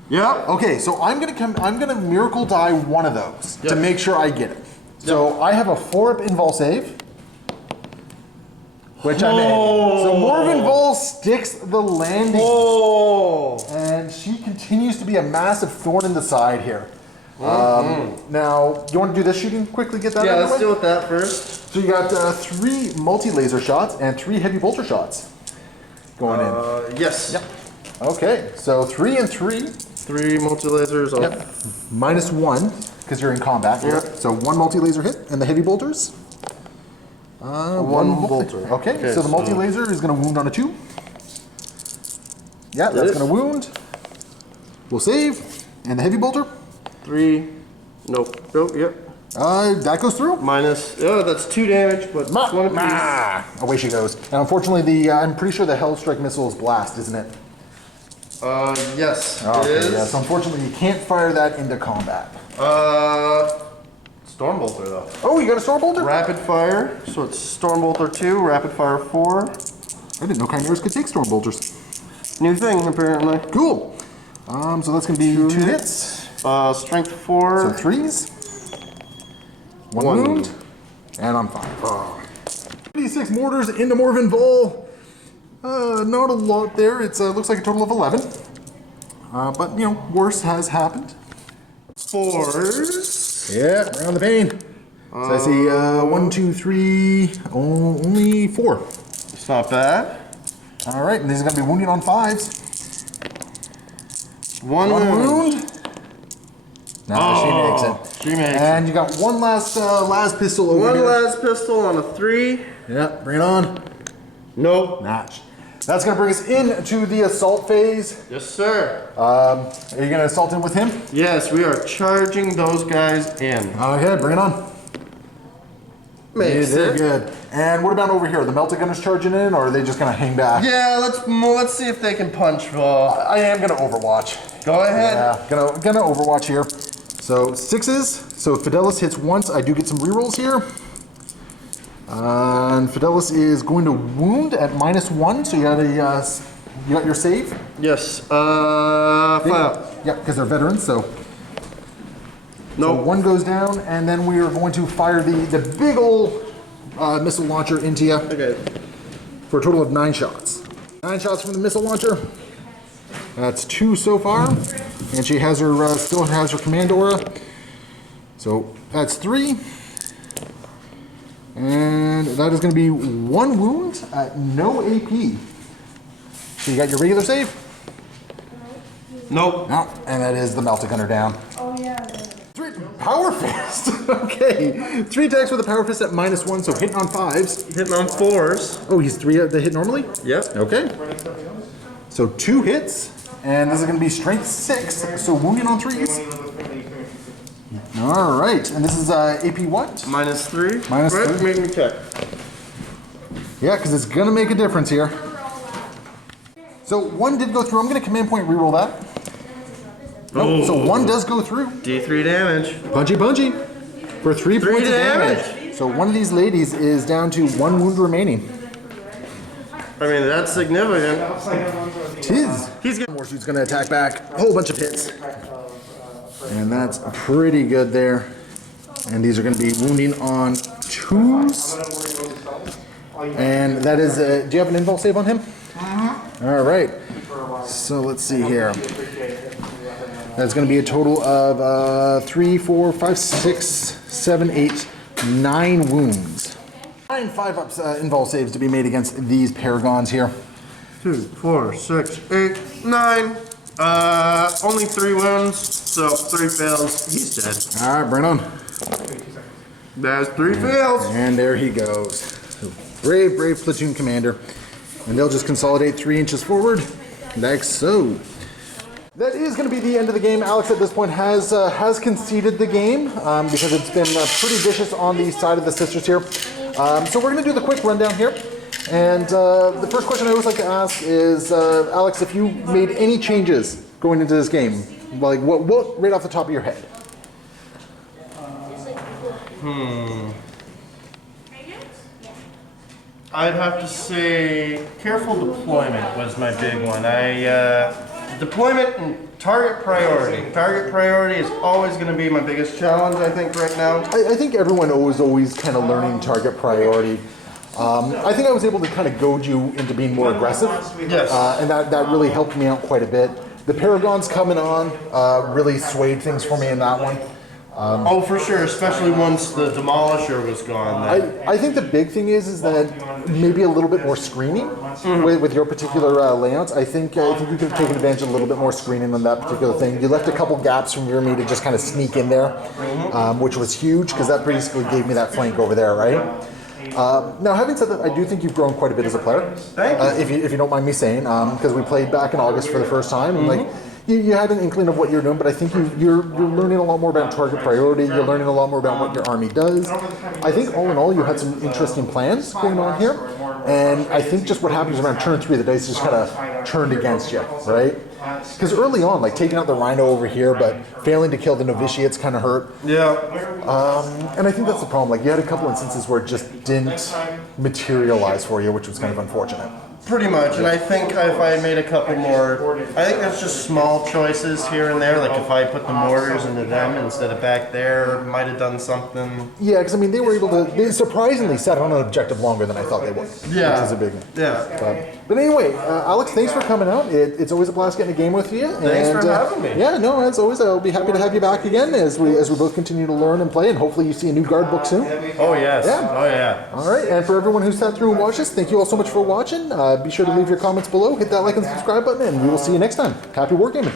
Yep. Okay, so I'm gonna miracle die one of those to Yep. make sure I get it. So I have a 4-up invul save, which I made. So Morven Vol sticks the landing, Oh. and she continues to be a massive thorn in the side here. Now, you want to do this shooting quickly? Get that Yeah, out of let's the deal way? with that first. So you got 3 multi-laser shots and 3 heavy bolter shots going in. Yes. Yep. Okay, so 3 and 3. 3 multi-lasers. Yep. -1 because you're in combat here. Yep. So 1 multi-laser hit and the heavy bolters. 1 bolter. Okay, so the so- multi-laser is going to wound on a 2. Yeah, that's is. going to wound. We'll save. And the heavy bolter? 3. Nope. Nope. Yep. That goes through. Minus. Oh, that's 2 damage, but it's 1 apiece. Away she goes. And unfortunately, I'm pretty sure the Hellstrike missile is blast, isn't it? Yes. It Okay, is. yeah, so unfortunately, you can't fire that into combat. Stormbolter though. Oh, you got a sword bolter? Rapid fire. So it's Stormbolter 2, Rapid Fire 4. I didn't know Chimeras could take storm bolters. New thing apparently. Cool. So that's going to be 2 hits. Strength 4. So 3s. One wound. And I'm fine. 36 mortars into Morven Vol. Not a lot there. It's looks like a total of 11. But, you know, worse has happened. 4s. Yeah, around the pain. So I see 1, 2, 3, only 4. It's not bad. All right, and these are going to be wounding on 5s. One wound. No, she makes it. She makes it. And you got one last pistol over here. One last pistol on a 3. Yeah, bring it on. Nope. Notch. That's going to bring us into the assault phase. Yes, sir. Are you going to assault in with him? Yes, we are charging those guys in. Okay, bring it on. Makes it. Good. And what about over here? The melted gunners charging in, or are they just going to hang back? Yeah, let's see if they can punch. I am going to overwatch. Go ahead. Yeah, gonna overwatch here. So 6s. So if Fidelis hits once, I do get some rerolls here. And Fidelis is going to wound at -1, so you got your save. Yes. Fire. Yeah, because they're veterans. So No. one goes down, and then we are going to fire the big old missile launcher into you. Okay. For a total of 9 shots. 9 shots from the missile launcher. That's 2 so far, and she has her still has her command aura. So that's 3, and that is going to be 1 wound at no AP. So you got your regular save? Nope. No, and that is the melted gunner down. Oh yeah. 3 power fist. Okay, 3 attacks with a power fist at -1, so hitting on 5s. Hitting on 4s. Oh, he's 3 to hit normally. Yep. Okay. So 2 hits, and this is going to be strength 6, so wounding on 3s. All right, and this is AP what? -3. -3. Make me check. Yeah, because it's going to make a difference here. So 1 did go through. I'm going to command point reroll that. Oh, so 1 does go through. D3 damage. Punchy punchy for 3 points of damage. So one of these ladies is down to 1 wound remaining. I mean, that's significant. Tis. He's gonna. Warshoot's going to attack back. A whole bunch of hits. And that's pretty good there. And these are going to be wounding on 2s. And that is, do you have an invul save on him? All right. So let's see here. That's going to be a total of 3, 4, 5, 6, 7, 8, 9 wounds. 9 5-ups invul saves to be made against these paragons here. 2, 4, 6, 8, 9. Only 3 wounds, so 3 fails. He's dead. All right, bring it on. That's 3 fails. And there he goes. So, brave platoon commander. And they'll just consolidate 3 inches forward, like so. That is going to be the end of the game. Alex at this point has conceded the game because it's been pretty vicious on the side of the sisters here. So we're going to do the quick rundown here. And the first question I always like to ask is, Alex, if you made any changes going into this game, like what right off the top of your head? I'd have to say careful deployment was my big one. Deployment and target priority. Target priority is always going to be my biggest challenge, I think, right now. I think everyone is always kind of learning target priority. I think I was able to kind of goad you into being more aggressive. Yes. And that really helped me out quite a bit. The Paragons coming on really swayed things for me in that one. Oh, for sure, especially once the Demolisher was gone. I think the big thing is that maybe a little bit more screening with your particular layouts. I think you could have taken advantage of a little bit more screening on that particular thing. You left a couple gaps from your army to just kind of sneak in there, which was huge because that basically gave me that flank over there, right? Now, having said that, I do think you've grown quite a bit as a player. Thank you. If you don't mind me saying, because we played back in August for the first time, and like you had an inkling of what you're doing, but I think you're learning a lot more about target priority. You're learning a lot more about what your army does. I think all in all, you had some interesting plans going on here, and I think just what happens around turn 3, the dice just kind of turned against you, right? Because early on, like taking out the Rhino over here, but failing to kill the Novitiates kind of hurt. Yeah. And I think that's the problem. Like you had a couple instances where it just didn't materialize for you, which was kind of unfortunate. Pretty much, and I think if I made a couple more, I think there's just small choices here and there, like if I put the mortars into them instead of back there, might have done something. Yeah, because I mean, they surprisingly sat on an objective longer than I thought they would. Yeah. Which is a big one. Yeah. But anyway, Alex, thanks for coming out. It's always a blast getting a game with you. Thanks for having me. Yeah, no, as always, I'll be happy to have you back again as we both continue to learn and play, and hopefully you see a new guard book soon. Oh, yes. Yeah. Oh, yeah. All right, and for everyone who sat through and watched this, thank you all so much for watching. Be sure to leave your comments below, hit that like and subscribe button, and we will see you next time. Happy wargaming.